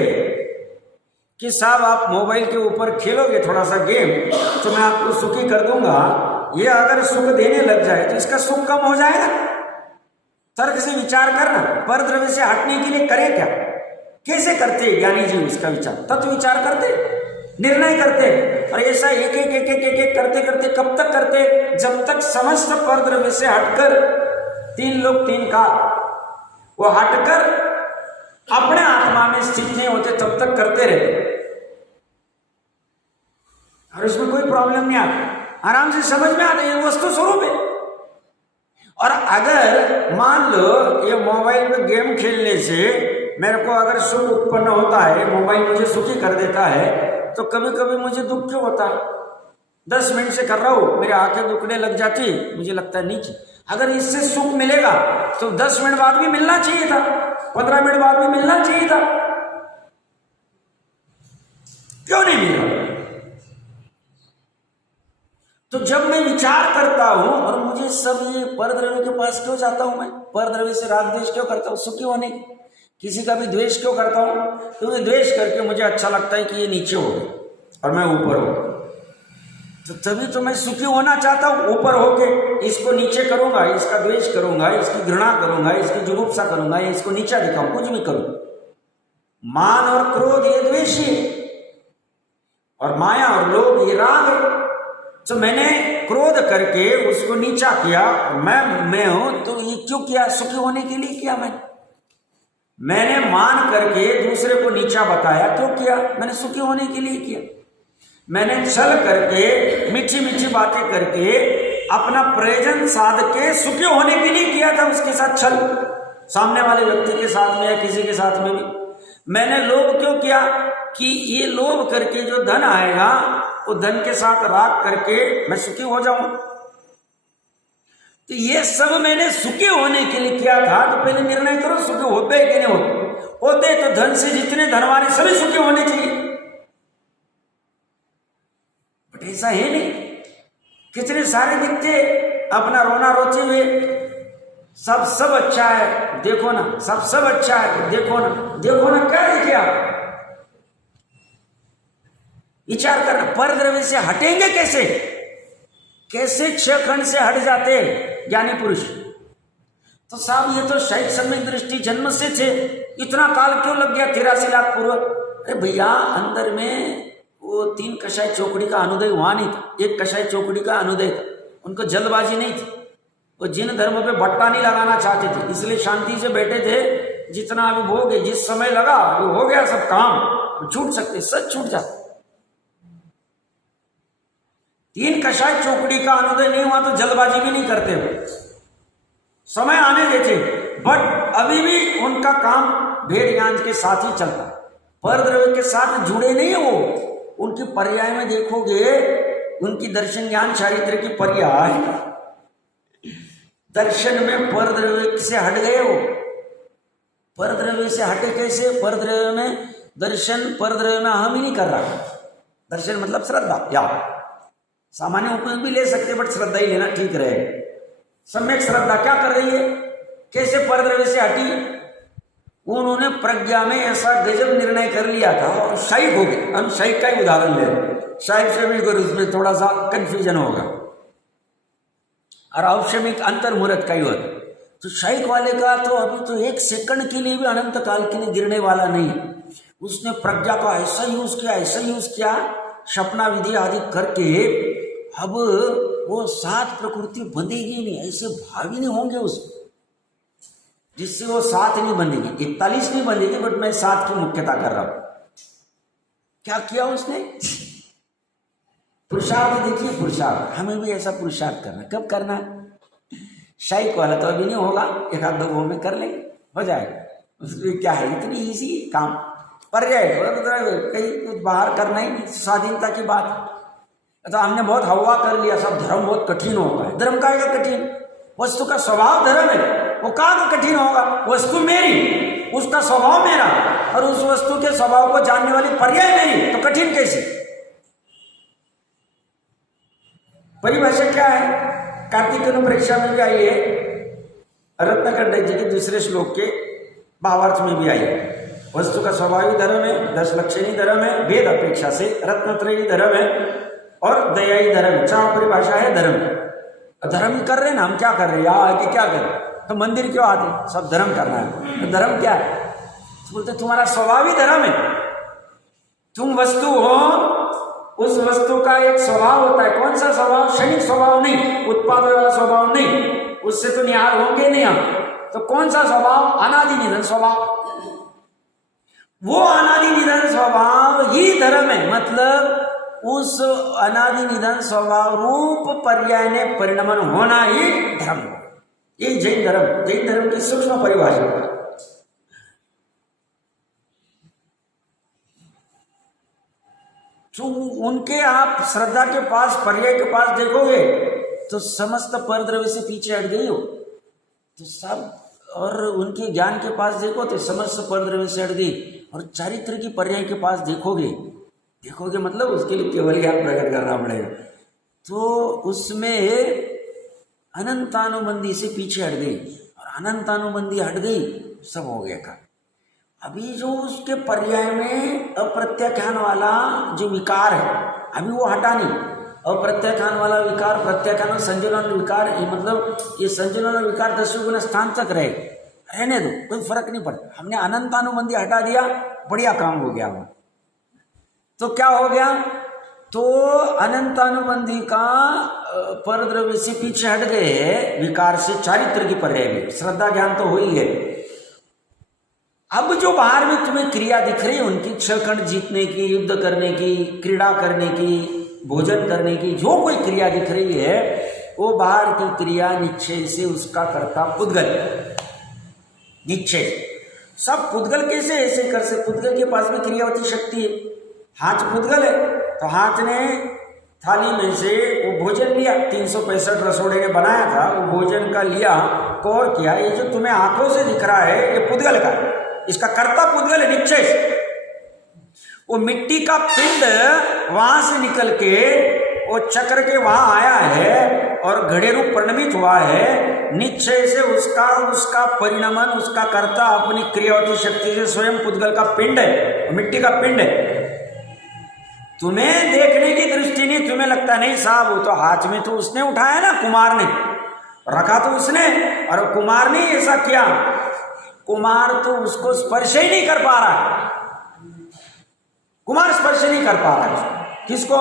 कि साहब आप मोबाइल के ऊपर खेलोगे थोड़ा सा गेम तो मैं आपको सुखी कर दूंगा, ये अगर सुख देने लग जाए तो इसका सुख कम हो जाएगा। तर्क से विचार करना, पर द्रव्य से हटने के लिए करे क्या, कैसे करते ज्ञानी जी इसका विचार, तत्व विचार करते, निर्णय करते, और ऐसा एक एक एक एक एक एक करते करते कब तक करते, जब तक समस्त पर द्रव्य से हटकर तीन लोग तीन का वो हटकर अपने आत्मा में स्थित नहीं होते तब तक करते रहते, और इसमें कोई प्रॉब्लम नहीं आता, आराम से समझ में आता है वस्तु स्वरूप है। और अगर मान लो ये मोबाइल में गेम खेलने से मेरे को अगर सुख उत्पन्न होता है, मोबाइल मुझे सुखी कर देता है, तो कभी कभी मुझे दुख क्यों होता है? 10 मिनट से कर रहा हूं, मेरी आंखें दुखने लग जाती, मुझे लगता है नीचे। अगर इससे सुख मिलेगा तो 10 मिनट बाद भी मिलना चाहिए था, 15 मिनट बाद भी मिलना चाहिए था, क्यों नहीं मिला? तो जब मैं विचार करता हूं और मुझे सब ये परद्रव्य के पास क्यों जाता हूं, मैं परद्रव्य से राग द्वेष क्यों करता हूं, सुखी होने, किसी का भी द्वेष क्यों करता हूं, क्योंकि द्वेष करके मुझे अच्छा लगता है कि ये नीचे हो और मैं ऊपर हूं, तो तभी तो मैं सुखी होना चाहता हूं। ऊपर होके इसको नीचे करूंगा, इसका द्वेष करूंगा, इसकी घृणा करूंगा, इसकी जुगुप्सा करूंगा, इसको नीचा दिखाऊं, कुछ भी करूं। मान और क्रोध ये द्वेष है, और माया और लोभ ये राग है। तो मैंने क्रोध करके उसको नीचा किया, मैं हूं, तो ये क्यों किया? सुखी होने के लिए किया। मैंने मान करके दूसरे को नीचा बताया, क्यों किया? मैंने सुखी होने के लिए किया। मैंने छल करके मीठी मीठी बातें करके अपना प्रयोजन साध के सुखी होने के लिए किया था, उसके साथ छल, सामने वाले व्यक्ति के साथ में या किसी के साथ में भी। मैंने लोभ क्यों किया? कि ये लोभ करके जो धन आएगा वो धन के साथ राग करके मैं सुखी हो जाऊं। तो ये सब मैंने सुखी होने के लिए किया था। तो पहले निर्णय करो सुखी होते कि नहीं होते। होते तो धन से जितने धनवान सभी सुखी होने चाहिए, बट ऐसा है नहीं। कितने सारे दिखते अपना रोना रोते हुए, सब अच्छा है देखो ना, सब अच्छा है देखो ना, देखो ना क्या देखे आप? विचार करना, पर द्रव्य से हटेंगे कैसे? कैसे 6 खंड से हट जाते ज्ञानी पुरुष? तो साहब ये तो शायद समय दृष्टि जन्म से थे, इतना काल क्यों लग गया 83 लाख पूर्व? अरे भैया, अंदर में वो 3 कषाय चौकड़ी का अनुदय वहां नहीं था, 1 कषाय चौकड़ी का अनुदय था। उनको जल्दबाजी नहीं थी, वो जिन धर्म पे बट्टा नहीं लगाना चाहते थे, इसलिए शांति से बैठे थे। जितना अभी भोग है, जिस समय लगा वो हो गया सब काम, छूट सकते, सच छूट जाते। 3 कषाय चौकड़ी का अनुदय नहीं हुआ तो जल्दबाजी भी नहीं करते हो, समय आने देते। बट अभी भी उनका काम भेद ज्ञान के साथ ही चलता, पर द्रव्य के साथ जुड़े नहीं है वो। उनकी पर्याय में देखोगे, उनकी दर्शन ज्ञान चारित्र की पर्याय दर्शन में पर द्रव्य से हट गए हो। पर द्रव्य से हटे कैसे? पर द्रव्य में दर्शन, पर द्रव्य में हम ही नहीं कर रहा। दर्शन मतलब श्रद्धा, या सामान्य उपयोग भी ले सकते, बट श्रद्धा ही लेना ठीक रहेगा। सम्यक श्रद्धा क्या कर रही है? कैसे पर द्रव्य से हटी? उन्होंने प्रज्ञा में ऐसा गजब निर्णय कर लिया था और शाइक हो गए। हम शाइक का ही उदाहरण ले, शाइक श्रमिक और उसमें थोड़ा सा कंफ्यूजन होगा, और औपशमिक अंतर मुहूर्त का ही होता। तो शाइक वाले का तो अभी तो 1 सेकंड के लिए भी अनंत काल के लिए गिरने वाला नहीं। उसने प्रज्ञा का ऐसा यूज किया, ऐसा यूज किया, सपना विधि आदि करके। अब वो 7 प्रकृति बंधेगी नहीं, ऐसे भाव ही नहीं होंगे उसमें जिससे वो 7 नहीं बंधेगी, 41 नहीं बंधेगी, बट मैं 7 की मुख्यता कर रहा हूं। क्या किया उसने? पुरुषार्थ देखिए, पुरुषार्थ हमें भी ऐसा पुरुषार्थ करना। कब करना? शाइक वाला तो अभी नहीं होगा, 1-2 में कर लेंगे, हो जाएगा। उसमें क्या है, इतनी ईजी काम। पर्याय कहीं कुछ बाहर करना ही नहीं, स्वाधीनता की बात। तो हमने बहुत हवा कर लिया, सब धर्म बहुत कठिन होता है। धर्म का कठिन? वस्तु का स्वभाव धर्म है, वो कहाँ का कठिन होगा? वस्तु मेरी, उसका स्वभाव मेरा, और उस वस्तु के स्वभाव को जानने वाली पर्याय मेरी, तो कठिन कैसी? परिभाषा क्या है? कार्तिक अनुप्रेक्षा में भी आई है, रत्नकंठ जी के दूसरे श्लोक के भावार्थ में भी आई है। वस्तु का स्वभावी धर्म है, 10 लक्षणी धर्म है, भेद अपेक्षा से रत्नत्रयी धर्म है और दयाई धर्म है। 4 परिभाषा है धर्म। धर्म कर रहे हैं ना, हम क्या कर रहे हैं? यहाँ आके क्या कर रहे? तो मंदिर क्यों आते? सब धर्म करना है। तो धर्म क्या है? तो बोलते तुम्हारा स्वभावी धर्म है, तुम वस्तु हो, उस वस्तु का एक स्वभाव होता है। कौन सा स्वभाव? क्षणिक स्वभाव नहीं, उत्पाद वाला स्वभाव नहीं, उससे तो निहार होंगे नहीं हम। तो कौन सा स्वभाव? अनादि निधन स्वभाव। वो अनादि निधन स्वभाव ही धर्म है। मतलब उस अनादि निधन स्वभाव रूप पर्याय ने परिणमन होना ही धर्म। ये जैन धर्म की सूक्ष्म परिभाषा है। तो उनके आप श्रद्धा के पास, पर्याय के पास देखोगे तो समस्त परद्रव्य से पीछे हट गई हो तो सब, और उनके ज्ञान के पास देखो तो समस्त परद्रव्य से हट गई। और चारित्र की पर्याय के पास देखोगे मतलब उसके लिए केवल ज्ञान प्रकट करना पड़ेगा। तो उसमें अनंतानुबंधी से पीछे हट गई, और अनंतानुबंधी हट गई, सब हो गया का। अभी जो उसके पर्याय में अप्रत्याख्यान वाला जो विकार है, अभी वो हटा नहीं। अप्रत्याख्यान वाला विकार, प्रत्याख्यान संजुलन विकार, ये मतलब ये संजुलन विकार 10 गुना स्थान तक रहने दो, कोई फर्क नहीं पड़ता। हमने अनंतानुबंधी हटा दिया, बढ़िया काम हो गया। तो क्या हो गया? तो अनंतानुबंधी का परद्रव्य से पीछे हट गए, विकार से चारित्र की पर्याय में। श्रद्धा ज्ञान तो हो ही है। अब जो बाहर में तुम्हें क्रिया दिख रही है, उनकी क्षयखंड जीतने की, युद्ध करने की, क्रीड़ा करने की, भोजन करने की, जो कोई क्रिया दिख रही है, वो बाहर की क्रिया निश्चय से उसका करता पुद्गल। निश्चय सब पुद्गल कैसे ऐसे कर से? पुद्गल के पास भी क्रियावती शक्ति है। हाथ पुद्गल है, तो हाथ ने थाली में से वो भोजन लिया, 365 रसोड़े ने बनाया था, वो भोजन का लिया, कौर किया। ये जो तुम्हें आंखों से दिख रहा है, ये पुद्गल का, इसका कर्ता पुद्गल है निश्चय से। वो मिट्टी का पिंड वहां से निकल के वो चक्र के वहां आया है और घड़े रूप परिणमित हुआ है। निश्चय से उसका परिणमन, उसका कर्ता अपनी क्रियावती शक्ति से स्वयं पुद्गल का पिंड है, मिट्टी का पिंड है। तुम्हें देखने की दृष्टि नहीं, तुम्हें लगता नहीं साहब वो तो हाथ में तो उसने उठाया ना, कुमार ने रखा तो उसने, और कुमार ने ऐसा किया। कुमार तो उसको स्पर्श ही नहीं कर पा रहा, कुमार स्पर्श नहीं कर पा रहा है। किसको?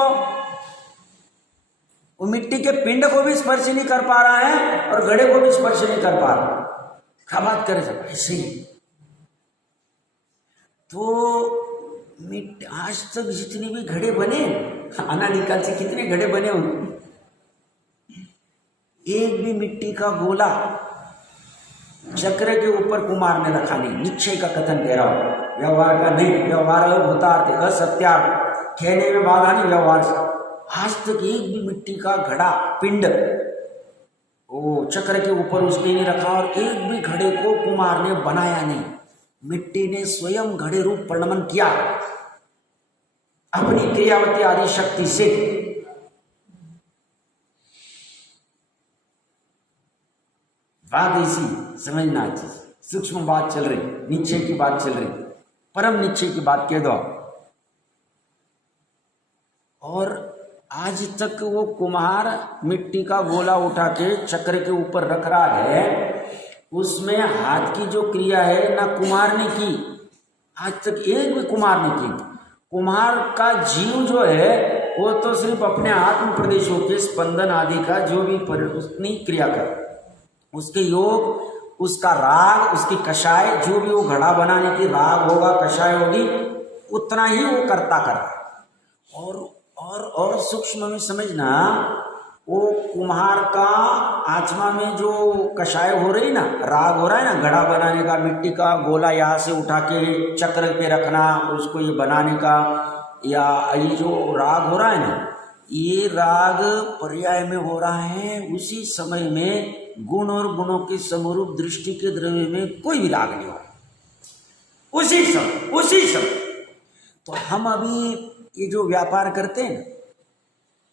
वो मिट्टी के पिंड को भी स्पर्श नहीं कर पा रहा है और घड़े को भी स्पर्श नहीं कर पा रहा। क्या बात करे सब ऐसे ही। तो आज तक जितने भी घड़े बने, अनादिकाल से कितने घड़े बने होंगे, एक भी मिट्टी का गोला चक्र के ऊपर कुमार ने रखा नहीं। निश्चय का कथन कह रहा हूं, व्यवहार का नहीं। व्यवहार भूतार्थ, असत्यार्थ, कहने में बाधा नहीं, व्यवहार से। आज तक एक भी मिट्टी का घड़ा, पिंड वो चक्र के ऊपर उसने नहीं रखा, और एक भी घड़े को कुमार ने बनाया नहीं। मिट्टी ने स्वयं घड़े रूप परिणमन किया अपनी क्रियावती आदि शक्ति से। बात ऐसी समझना चीज, सूक्ष्म बात चल रही, निश्चय की बात चल रही, परम निश्चय की बात कह दो। और आज तक वो कुम्हार मिट्टी का गोला उठा के चक्र के ऊपर रख रहा है, उसमें हाथ की जो क्रिया है ना कुम्हार ने की, आज तक एक भी कुम्हार ने की। कुम्हार का जीव जो है वो तो सिर्फ अपने आत्म प्रदेशों के स्पंदन आदि का जो भी उतनी क्रिया कर, उसके योग, उसका राग, उसकी कषाय, जो भी वो घड़ा बनाने की राग होगा, कषाय होगी, उतना ही वो करता कर। और सूक्ष्म में समझना, वो कुम्हार का आत्मा में जो कषाय हो रही ना, राग हो रहा है ना, घड़ा बनाने का, मिट्टी का गोला यहाँ से उठा के चक्र पे रखना, उसको ये बनाने का, या ये जो राग हो रहा है ना, ये राग पर्याय में हो रहा है। उसी समय में गुण और गुणों की समरूप दृष्टि के द्रव्य में कोई विराग नहीं हो रहा, उसी समय। तो हम अभी ये जो व्यापार करते हैं,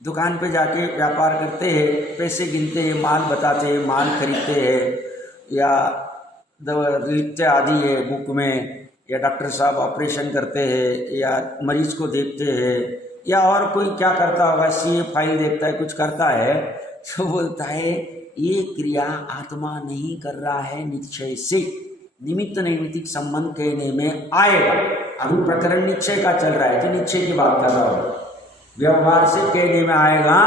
दुकान पे जाके व्यापार करते हैं, पैसे गिनते हैं, माल बताते हैं, माल खरीदते हैं, या दवा लिखते आदि है बुक में, या डॉक्टर साहब ऑपरेशन करते हैं, या मरीज को देखते हैं, या और कोई क्या करता होगा, सीए फाइल देखता है, कुछ करता है, तो बोलता है ये क्रिया आत्मा नहीं कर रहा है, निश्चय से निमित्त नैमित्तिक संबंध कहने में आएगा। अभी प्रकरण निश्चय का चल रहा है, तो निश्चय की बात कर रहा हूँ, व्यवहार से कहने में आएगा।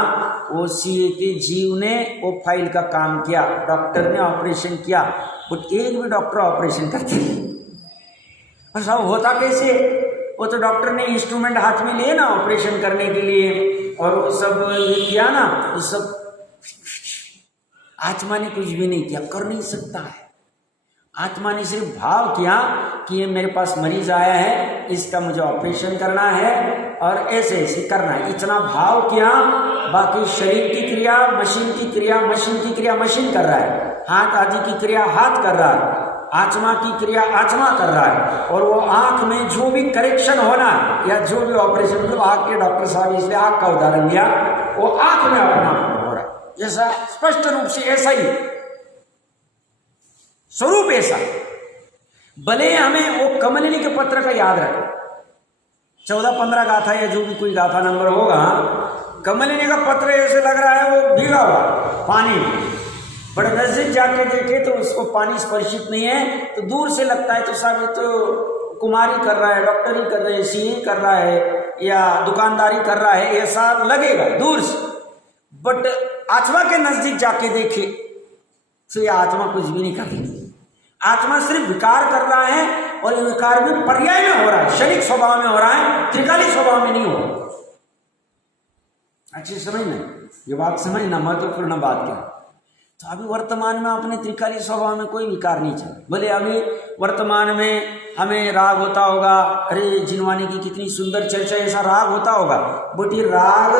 वो सीए के जीव ने वो फाइल का काम किया, डॉक्टर ने ऑपरेशन किया, बट एक भी डॉक्टर ऑपरेशन करते नहीं। और सब होता कैसे? वो तो डॉक्टर ने इंस्ट्रूमेंट हाथ में लिए ना ऑपरेशन करने के लिए, और वो सब ये किया ना, वो सब आत्मा ने कुछ भी नहीं किया, कर नहीं सकता है। आत्मा ने सिर्फ भाव किया कि ये मेरे पास मरीज आया है, इसका मुझे ऑपरेशन करना है और ऐसे ऐसे करना है, इतना भाव किया। बाकी शरीर की क्रिया मशीन की क्रिया, मशीन की क्रिया मशीन कर रहा है, हाथ आदि की क्रिया हाथ कर रहा है, आत्मा की क्रिया आत्मा कर रहा है। और वो आंख में जो भी करेक्शन होना है या जो भी ऑपरेशन, मतलब आंख के डॉक्टर साहब इसलिए आंख का उदाहरण दिया, वो आंख में अपना हो रहा है, जैसा स्पष्ट रूप से ऐसा ही स्वरूप ऐसा। भले हमें वो कमलिनी के पत्र का याद रहे, 14-15 गाथा या जो भी कोई गाथा नंबर होगा, कमलिनी का पत्र ऐसे लग रहा है वो भीगा हुआ पानी में, बड़े नजदीक जाके देखे तो उसको पानी स्पर्शित नहीं है, तो दूर से लगता है तो साहब ये तो कुमारी कर रहा है, डॉक्टरी कर रहे हैं, सीए कर रहा है, या दुकानदारी कर रहा है, ऐसा लगेगा दूर से। बट आत्मा के नजदीक जाके देखे तो ये आत्मा कुछ भी नहीं कर रही, आत्मा सिर्फ विकार कर रहा है, और ये विकार भी पर्याय में हो रहा है, क्षणिक स्वभाव में हो रहा है, त्रिकाली स्वभाव में नहीं हो रहा। अच्छी समझना, ये बात समझना, महत्वपूर्ण बात क्या। तो अभी वर्तमान में अपने त्रिकाली स्वभाव में कोई विकार नहीं चल। भले अभी वर्तमान में हमें राग होता होगा, अरे जिनवानी की कितनी सुंदर चर्चा, ऐसा राग होता होगा, बट ये राग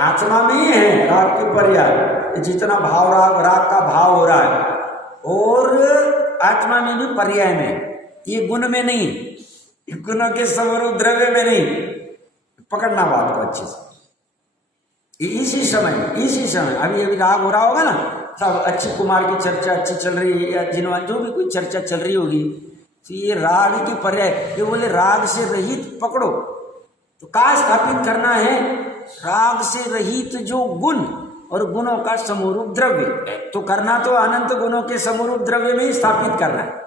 आत्मा में ही है, राग के पर्याय, जितना भाव राग का भाव हो रहा है, और आत्मा में भी पर्याय में, ये गुण में नहीं, गुणों के समरूप द्रव्य में नहीं। पकड़ना बात को अच्छे से। इसी समय अभी राग हो रहा होगा ना, सब अच्छी कुमार की चर्चा अच्छी चल रही है, या जिनवान जो भी कोई चर्चा चल रही होगी, तो ये राग की पर्याय, ये बोले राग से रहित पकड़ो, तो क्या स्थापित करना है? राग से रहित जो गुण और गुणों का समरूप द्रव्य, तो करना तो अनंत गुणों के समरूप द्रव्य में ही स्थापित करना है,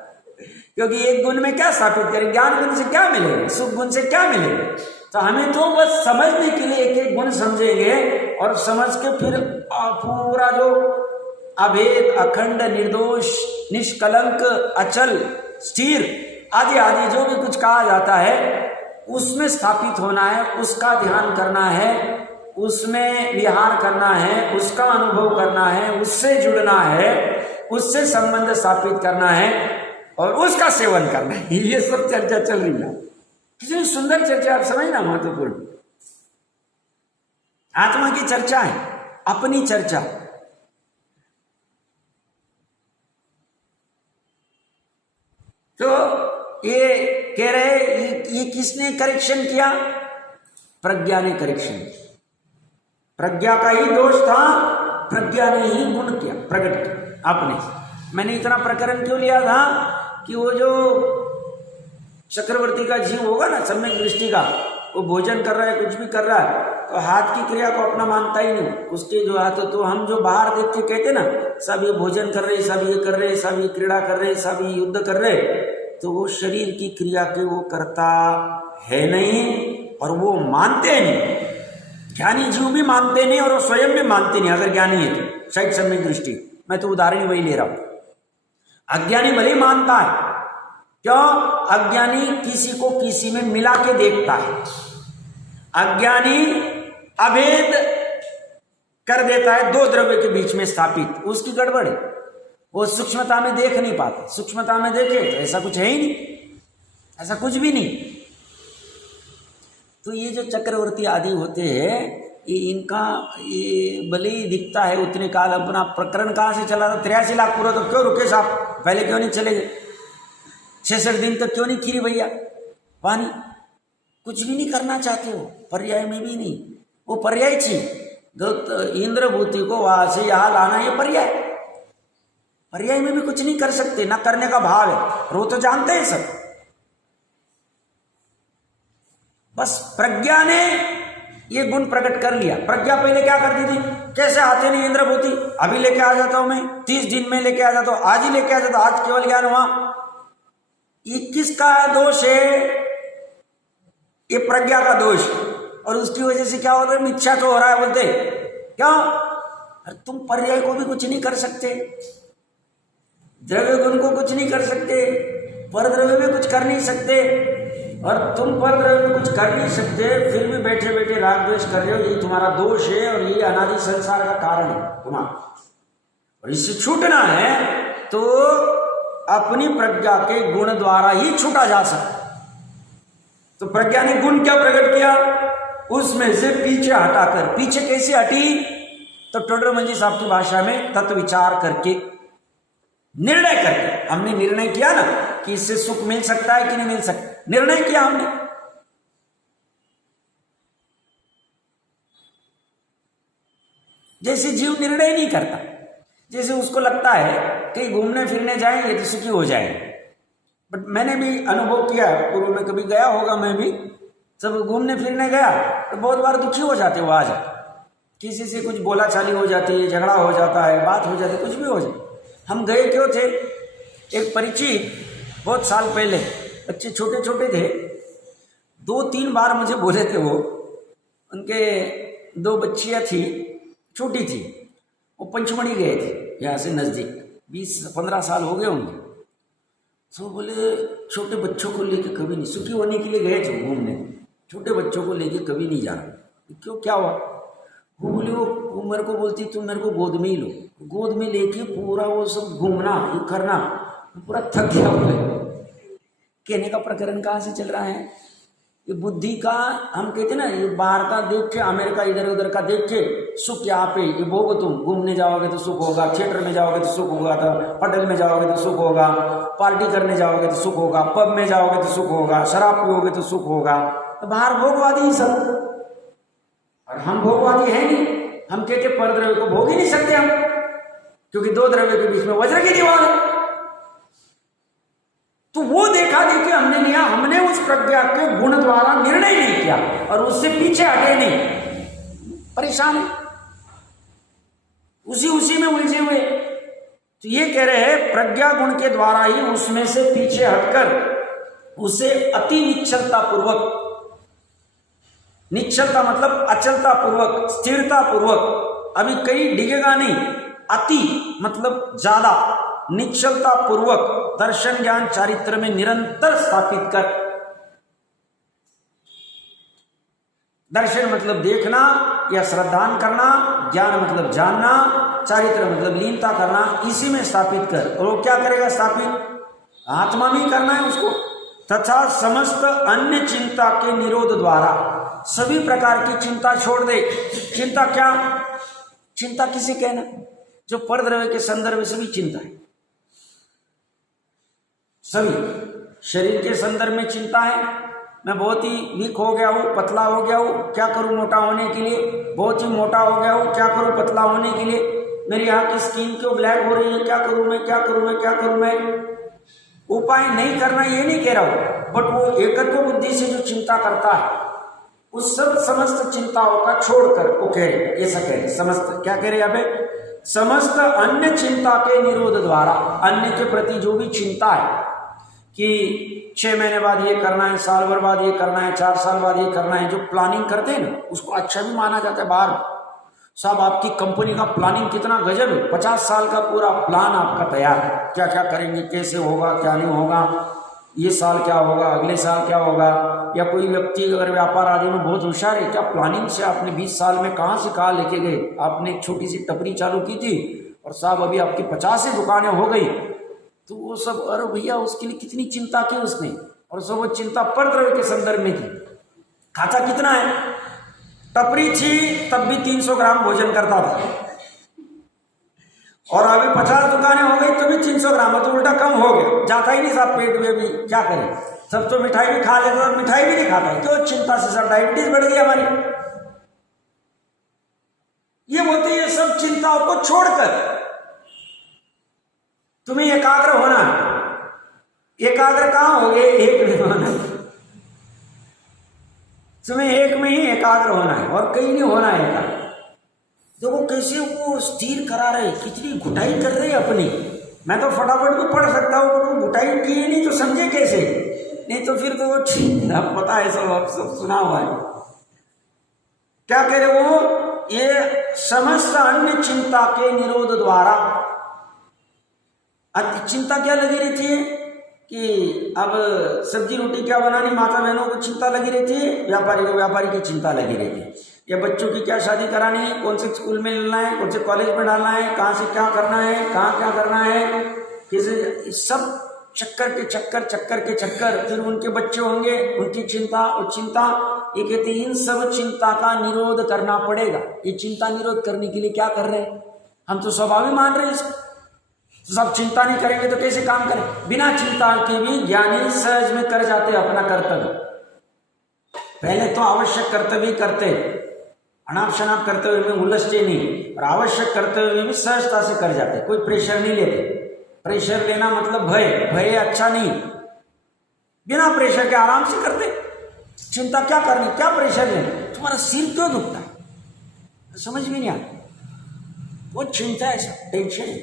क्योंकि एक गुण में क्या स्थापित करें? ज्ञान गुण से क्या मिलेगा, सुख गुण से क्या मिलेगा? तो हमें तो बस समझने के लिए एक एक गुण समझेंगे, और समझ के फिर पूरा जो अभेद, अखंड, निर्दोष, निष्कलंक, अचल, स्थिर आदि आदि जो भी कुछ कहा जाता है, उसमें स्थापित होना है, उसका ध्यान करना है, उसमें विहार करना है, उसका अनुभव करना है, उससे जुड़ना है, उससे संबंध स्थापित करना है, और उसका सेवन करना है। ये सब चर्चा चल रही है, कितनी सुंदर चर्चा, आप समझना, महत्वपूर्ण। आत्मा की चर्चा है, अपनी चर्चा। तो ये कह रहे ये किसने करेक्शन किया? प्रज्ञा ने करेक्शन किया। प्रज्ञा का ही दोष था, प्रज्ञा ने ही गुण किया, प्रकट किया अपने। मैंने इतना प्रकरण क्यों लिया था कि वो जो चक्रवर्ती का जीव होगा ना, सम्यक दृष्टि का, वो भोजन कर रहा है, कुछ भी कर रहा है, तो हाथ की क्रिया को अपना मानता ही नहीं, उसके जो हाथ, तो हम जो बाहर देख के कहते ना, सब ये भोजन कर रहे, सब ये कर रहे, सब ये क्रीड़ा कर रहे, सब ये युद्ध कर रहे, तो वो शरीर की क्रिया के वो करता है नहीं, और वो मानते नहीं। ज्ञानी जीव भी मानते नहीं, और वो स्वयं भी मानते नहीं, अगर ज्ञानी है तो, शायद सम्यक दृष्टि। मैं तो उदाहरण वही ले रहा हूं। अज्ञानी भले मानता है, क्यों? अज्ञानी किसी को किसी में मिला के देखता है, अज्ञानी अभेद कर देता है, दो द्रव्य के बीच में स्थापित, उसकी गड़बड़ है, वो सूक्ष्मता में देख नहीं पाता। सूक्ष्मता में देखे तो ऐसा कुछ है ही नहीं, ऐसा कुछ भी नहीं। तो ये जो चक्रवर्ती आदि होते हैं, इनका ये भले ही दिखता है उतने काल, अपना प्रकरण कहाँ से चला था, 83 लाख पूरा तो क्यों रुके साहब, पहले क्यों नहीं चले गए, 66 दिन तक क्यों नहीं खीरी भैया पानी, कुछ भी नहीं करना चाहते हो, पर्याय में भी नहीं, वो पर्याय थी इंद्रभूति को वहां से यहाँ लाना, ये पर्याय में भी कुछ नहीं कर सकते, ना करने का भाव है, वो तो जानते हैं सब। बस प्रज्ञा ने ये गुण प्रकट कर लिया। प्रज्ञा पहले क्या करती थी, कैसे आते नहीं इंद्रभूति, अभी लेके आ जाता हूं मैं, 30 दिन में लेके आ जाता हूं, आज ही लेके आ जाता हूं, आज केवल ज्ञान हुआ। ये किसका दोष है, ये प्रज्ञा का दोष, और उसकी वजह से क्या हो रहा है, मिथ्या तो हो रहा है। बोलते क्या, तुम पर्याय को भी कुछ नहीं कर सकते, द्रव्य गुण को कुछ नहीं कर सकते, पर द्रव्य में कुछ कर नहीं सकते, और तुम पर द्रव्य में कुछ कर नहीं सकते, फिर भी बैठे बैठे राग द्वेष कर रहे हो, ये तुम्हारा दोष है और ये अनादि संसार का कारण है तुम्हारा। और इससे छूटना है तो अपनी प्रज्ञा के गुण द्वारा ही छूटा जा सकता। तो प्रज्ञा ने गुण क्या प्रकट किया, उसमें से पीछे हटाकर, पीछे कैसे हटी, तो टोडरमल साहब की भाषा में तत्व विचार करके, निर्णय करके, हमने निर्णय किया ना कि इससे सुख मिल सकता है कि नहीं मिल सकता, निर्णय किया हमने। जैसे जीव निर्णय नहीं करता, जैसे उसको लगता है कि घूमने फिरने जाएंगे तो सुखी हो जाएंगे, बट मैंने भी अनुभव किया, पूर्व में कभी गया होगा, मैं भी सब घूमने फिरने गया तो बहुत बार दुखी हो जाते हो, आ जाते, किसी से कुछ बोला चाली हो जाती है, झगड़ा हो जाता है, बात हो जाती है, कुछ भी हो जाए। हम गए क्यों थे, एक परिचित बहुत साल पहले, बच्चे छोटे छोटे थे, 2-3 बार मुझे बोले थे, वो उनके 2 बच्चियां थी, छोटी थी, वो पंचमढ़ी गए थे यहाँ से नज़दीक, 20-15 साल हो गए होंगे। तो बोले छोटे बच्चों को लेके कभी नहीं, सुखी होने के लिए गए थे घूमने, छोटे बच्चों को लेके कभी नहीं जाना। क्यों, क्या हुआ, वो बोले वो मेरे को बोलती तुम मेरे को गोद में ही लो, गोद में लेके पूरा वो सब घूमना ये करना, पूरा थक गया। बोले कहने का प्रकरण कहाँ से चल रहा है, ये बुद्धि का, हम कहते ना, ये बाहर का देख के, अमेरिका इधर उधर का देख के सुख यहाँ पे ये भोगो, तुम घूमने जाओगे तो सुख होगा, थिएटर में जाओगे तो सुख होगा, तो होटल में जाओगे तो सुख होगा, पार्टी करने जाओगे तो सुख होगा, पब में जाओगे तो सुख होगा, शराब पियोगे तो सुख होगा, तो बाहर भोगवादी ही सब। और हम भोगवादी है नहीं, हम कहते पर द्रव्य को भोग ही नहीं सकते हम, क्योंकि 2 द्रव्य के बीच में वज्र की दीवार है। तो वो देखा देखिए हमने लिया, हमने उस प्रज्ञा के गुण द्वारा निर्णय नहीं किया और उससे पीछे हटे नहीं, परेशान है, उसी में उलझे हुए। तो ये कह रहे हैं प्रज्ञा गुण के द्वारा ही उसमें से पीछे हटकर उसे अति निश्चलता पूर्वक, निश्चलता मतलब अचलता पूर्वक, स्थिरता पूर्वक, अभी कहीं डिगेगा नहीं, अति मतलब ज्यादा, निश्चलता पूर्वक दर्शन ज्ञान चारित्र में निरंतर स्थापित कर। दर्शन मतलब देखना या श्रद्धान करना, ज्ञान मतलब जानना, चारित्र मतलब लीनता करना, इसी में स्थापित कर। और वो क्या करेगा स्थापित, आत्मा में करना है उसको। तथा समस्त अन्य चिंता के निरोध द्वारा, सभी प्रकार की चिंता छोड़ दे। चिंता क्या, चिंता किसे कहना, जो पर द्रव्य के संदर्भ से भी चिंता है, सभी शरीर के संदर्भ में चिंता है, मैं बहुत ही वीक हो गया हूँ, पतला हो गया हूँ, क्या करूँ मोटा होने के लिए, बहुत ही मोटा हो गया हूँ, क्या करूँ पतला होने के लिए, मेरी यहाँ की स्किन क्यों ब्लैक हो रही है, क्या करूँ मैं, क्या करूँ मैं, क्या करूँ मैं। उपाय नहीं करना ये नहीं कह रहा हूँ, बट वो एकत्व बुद्धि से जो चिंता करता है, उस सब समस्त चिंताओं का छोड़कर वो कह रहे, ऐसा कह रहे, समस्त क्या कह रहे यहाँ पे, समस्त अन्य चिंता के निरोध द्वारा, अन्य के प्रति जो भी चिंता है कि 6 महीने बाद ये करना है, साल भर बाद ये करना है, 4 साल बाद ये करना है, जो प्लानिंग करते हैं ना, उसको अच्छा भी माना जाता है बाहर। साहब आपकी कंपनी का प्लानिंग कितना गजब है, 50 साल का पूरा प्लान आपका तैयार है, क्या क्या करेंगे, कैसे होगा, क्या नहीं होगा, ये साल क्या होगा, अगले साल क्या होगा। या कोई व्यक्ति अगर व्यापार आदि में बहुत होशियार है, क्या प्लानिंग से आपने 20 साल में कहाँ से कहाँ लेके गए, आपने एक छोटी सी टपरी चालू की थी और साहब अभी आपकी 50 दुकानें हो गई, तो वो सब, अरे भैया उसके लिए कितनी चिंता की उसने, और सब वो चिंता पर द्रव्य के संदर्भ में थी। खाता कितना है, टपरी थी तब भी 300 ग्राम भोजन करता था, और अभी 50 दुकानें हो गई तो भी 300 ग्राम, तो उल्टा कम हो गया, जाता ही नहीं साहब पेट में भी, क्या करें। सब तो मिठाई भी खा लेते और मिठाई भी नहीं खाता है, क्यों? चिंता से सब डायबिटीज बढ़ गई हमारी। ये होती है सब चिंताओं को छोड़कर तुम्हें एकाग्र होना है। एकाग्र कहां हो गए? एक में होना है, तुम्हें एक में ही एकाग्र होना है और कहीं नहीं होना है एकाग्र। देखो कैसे वो स्थिर करा रहे, कितनी घुटाई कर रहे अपनी। मैं तो फटाफट तो पढ़ सकता हूँ, पर वो घुटाई की नहीं तो समझे कैसे? नहीं तो फिर तो वो अब पता है, सब सुना हुआ है। क्या कह रहे वो? ये समस्त अन्य चिंता के निरोध द्वारा। चिंता क्या लगी रहती है कि अब सब्जी रोटी क्या बनानी, माता बहनों को चिंता लगी रहती है, व्यापारी को व्यापारी की चिंता लगी रहती है, या बच्चों की क्या शादी करानी है, कौन से स्कूल में डालना है, कौन से कॉलेज में डालना है, कहाँ से क्या करना है, कहाँ क्या करना है, किसी सब चक्कर के चक्कर। फिर उनके बच्चे होंगे, उनकी चिंता और चिंता। ये कहते हैं इन सब चिंता का निरोध करना पड़ेगा। ये चिंता निरोध करने के लिए क्या कर रहे हैं? हम तो स्वभाव ही मान रहे हैं इसको। तो सब चिंता नहीं करेंगे तो कैसे काम करें? बिना चिंता के भी ज्ञानी सहज में कर जाते अपना कर्तव्य। पहले तो आवश्यक कर्तव्य करते, अनाप शनाप कर्तव्य में उलझते नहीं, और आवश्यक कर्तव्य में भी सहजता से कर जाते, कोई प्रेशर नहीं लेते। प्रेशर लेना मतलब भय अच्छा नहीं। बिना प्रेशर के आराम से करते। चिंता क्या करनी, क्या प्रेशर लेना? तुम्हारा सिर क्यों दुखता है? समझ में नहीं आता। वो चिंता है, टेंशन है।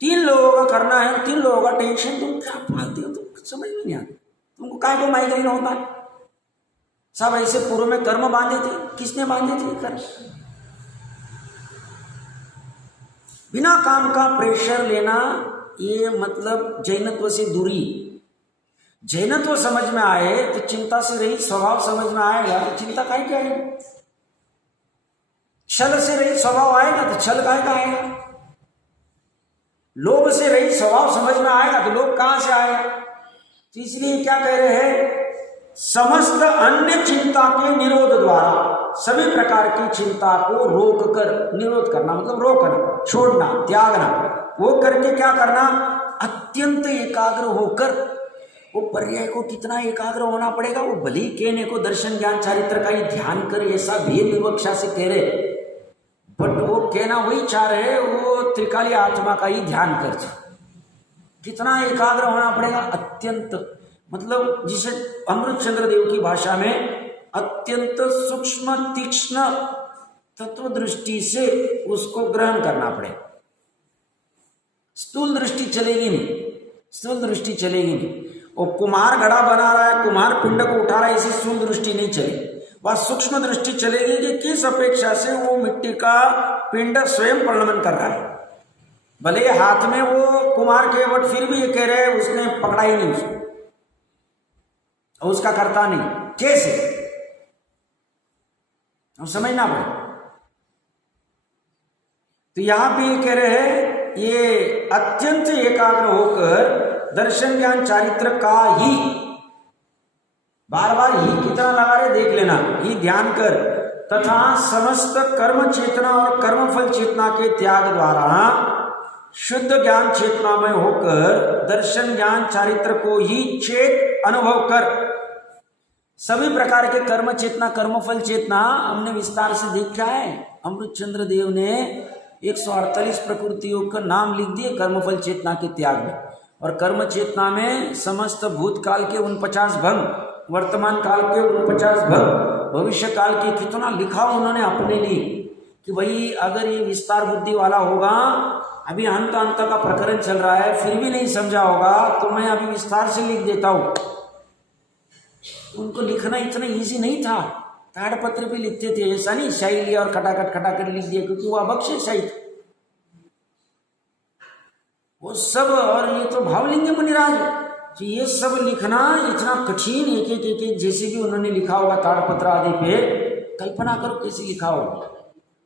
3 लोगों का करना है, 3 लोगों का टेंशन, तुम क्या पालते हो? तुम समझ में नहीं आता। तुमको काय को माइग्रेन होता है? सब ऐसे पूर्व में कर्म बांधे थे, किसने बांधे थे कर्म? बिना काम का प्रेशर लेना, ये मतलब जैनत्व से दूरी। जैनत्व समझ में आए तो चिंता से रहित स्वभाव समझ में आएगा तो चिंता काहे क्या आएगी? छल से रहित स्वभाव आएगा तो छल काहे का आएगा? लोभ से रहित स्वभाव समझ में आएगा तो लोभ कहां से आएगा? तो इसलिए क्या कह रहे हैं? समस्त अन्य चिंता के निरोध द्वारा, सभी प्रकार की चिंता को रोक कर, निरोध करना मतलब रोकना, छोड़ना, त्यागना। वो करके क्या करना? अत्यंत एकाग्र होकर। वो पर्याय को कितना एकाग्र होना पड़ेगा? वो भली कहने को दर्शन ज्ञान चारित्र का ही ध्यान कर, ऐसा भेद विवक्षा से कह रहे, बट वो कहना वही चाह रहे, वो त्रिकाली आत्मा का ही ध्यान कर। कितना एकाग्र होना पड़ेगा? अत्यंत, मतलब जिसे अमृत चंद्र देव की भाषा में अत्यंत सूक्ष्म तीक्ष्ण तत्व दृष्टि से उसको ग्रहण करना पड़ेगा। स्थूल दृष्टि चलेगी नहीं, स्थूल दृष्टि चलेगी नहीं। वो कुम्हार घड़ा बना रहा है, कुम्हार पिंड को उठा रहा है, इसी स्थूल दृष्टि नहीं चलेगी। वह सूक्ष्म दृष्टि चलेगी कि किस अपेक्षा से वो मिट्टी का पिंड स्वयं परिणमन कर रहा है। भले हाथ में वो कुम्हार के, बट फिर भी ये कह रहे हैं उसने पकड़ा ही नहीं उसको, उसका करता नहीं, कैसे? हम समझना पड़ेगा। तो यहां पे ये कह रहे हैं ये अत्यंत एकाग्र होकर दर्शन ज्ञान चारित्र का ही, बार बार ही कितना लगा रहे देख लेना, ही ध्यान कर, तथा समस्त कर्म चेतना और कर्मफल चेतना के त्याग द्वारा शुद्ध ज्ञान चेतना में होकर दर्शन ज्ञान चारित्र को ही चेत अनुभव कर। सभी प्रकार के कर्म चेतना, कर्मफल चेतना हमने विस्तार से देखा है। अमृत चंद्र देव ने 148 प्रकृतियों का नाम लिख दिए कर्मफल चेतना के त्याग में। और कर्म चेतना में समस्त भूतकाल के 49 भंग, वर्तमान काल के 49 भंग, भविष्य काल के कितना लिखा उन्होंने अपने लिए कि भाई अगर ये विस्तार बुद्धि वाला होगा, अभी अंत का प्रकरण चल रहा है, फिर भी नहीं समझा होगा तो मैं अभी विस्तार से लिख देता हूँ। उनको लिखना इतना इजी नहीं था, ताड़पत्र पे लिखते थे, ऐसा नहीं शाही लिया और खटाखट लिख दिया, क्योंकि वो अबक्ष शाही था वो सब। और ये तो भावलिंग मुनिराज, तो ये सब लिखना इतना कठिन, एक जैसे भी उन्होंने लिखा होगा ताड़पत्र आदि पे, कल्पना करो कैसे लिखा होगा।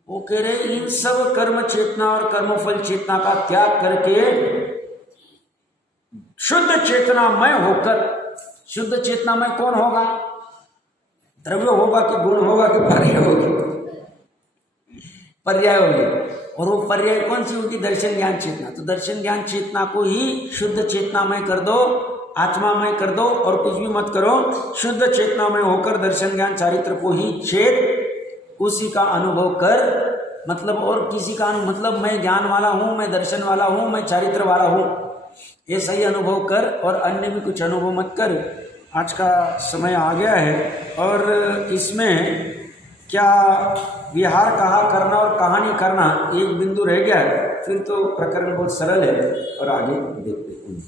वो कह रहे इन सब कर्म चेतना और कर्मफल चेतना का त्याग करके शुद्ध चेतनामय होकर, शुद्ध चेतनामय कौन होगा? द्रव्य होगा कि गुण होगा कि पर्याय होगी, पर्याय होगी। और वो पर्याय कौन सी होगी? दर्शन ज्ञान चेतना। तो दर्शन ज्ञान चेतना को ही शुद्ध चेतनामय कर दो, आत्मामय कर दो, और कुछ भी मत करो। शुद्ध चेतनामय होकर दर्शन ज्ञान चारित्र को ही चेत, उसी का अनुभव कर। मतलब और किसी का मतलब मैं ज्ञान वाला हूँ, मैं दर्शन वाला हूँ, मैं चारित्र वाला हूँ, ये सही अनुभव कर, और अन्य भी कुछ अनुभव मत कर। आज का समय आ गया है और इसमें क्या विहार कहाँ करना और कहाँ नहीं करना, एक बिंदु रह गया है। फिर तो प्रकरण बहुत सरल है और आगे देखते हैं।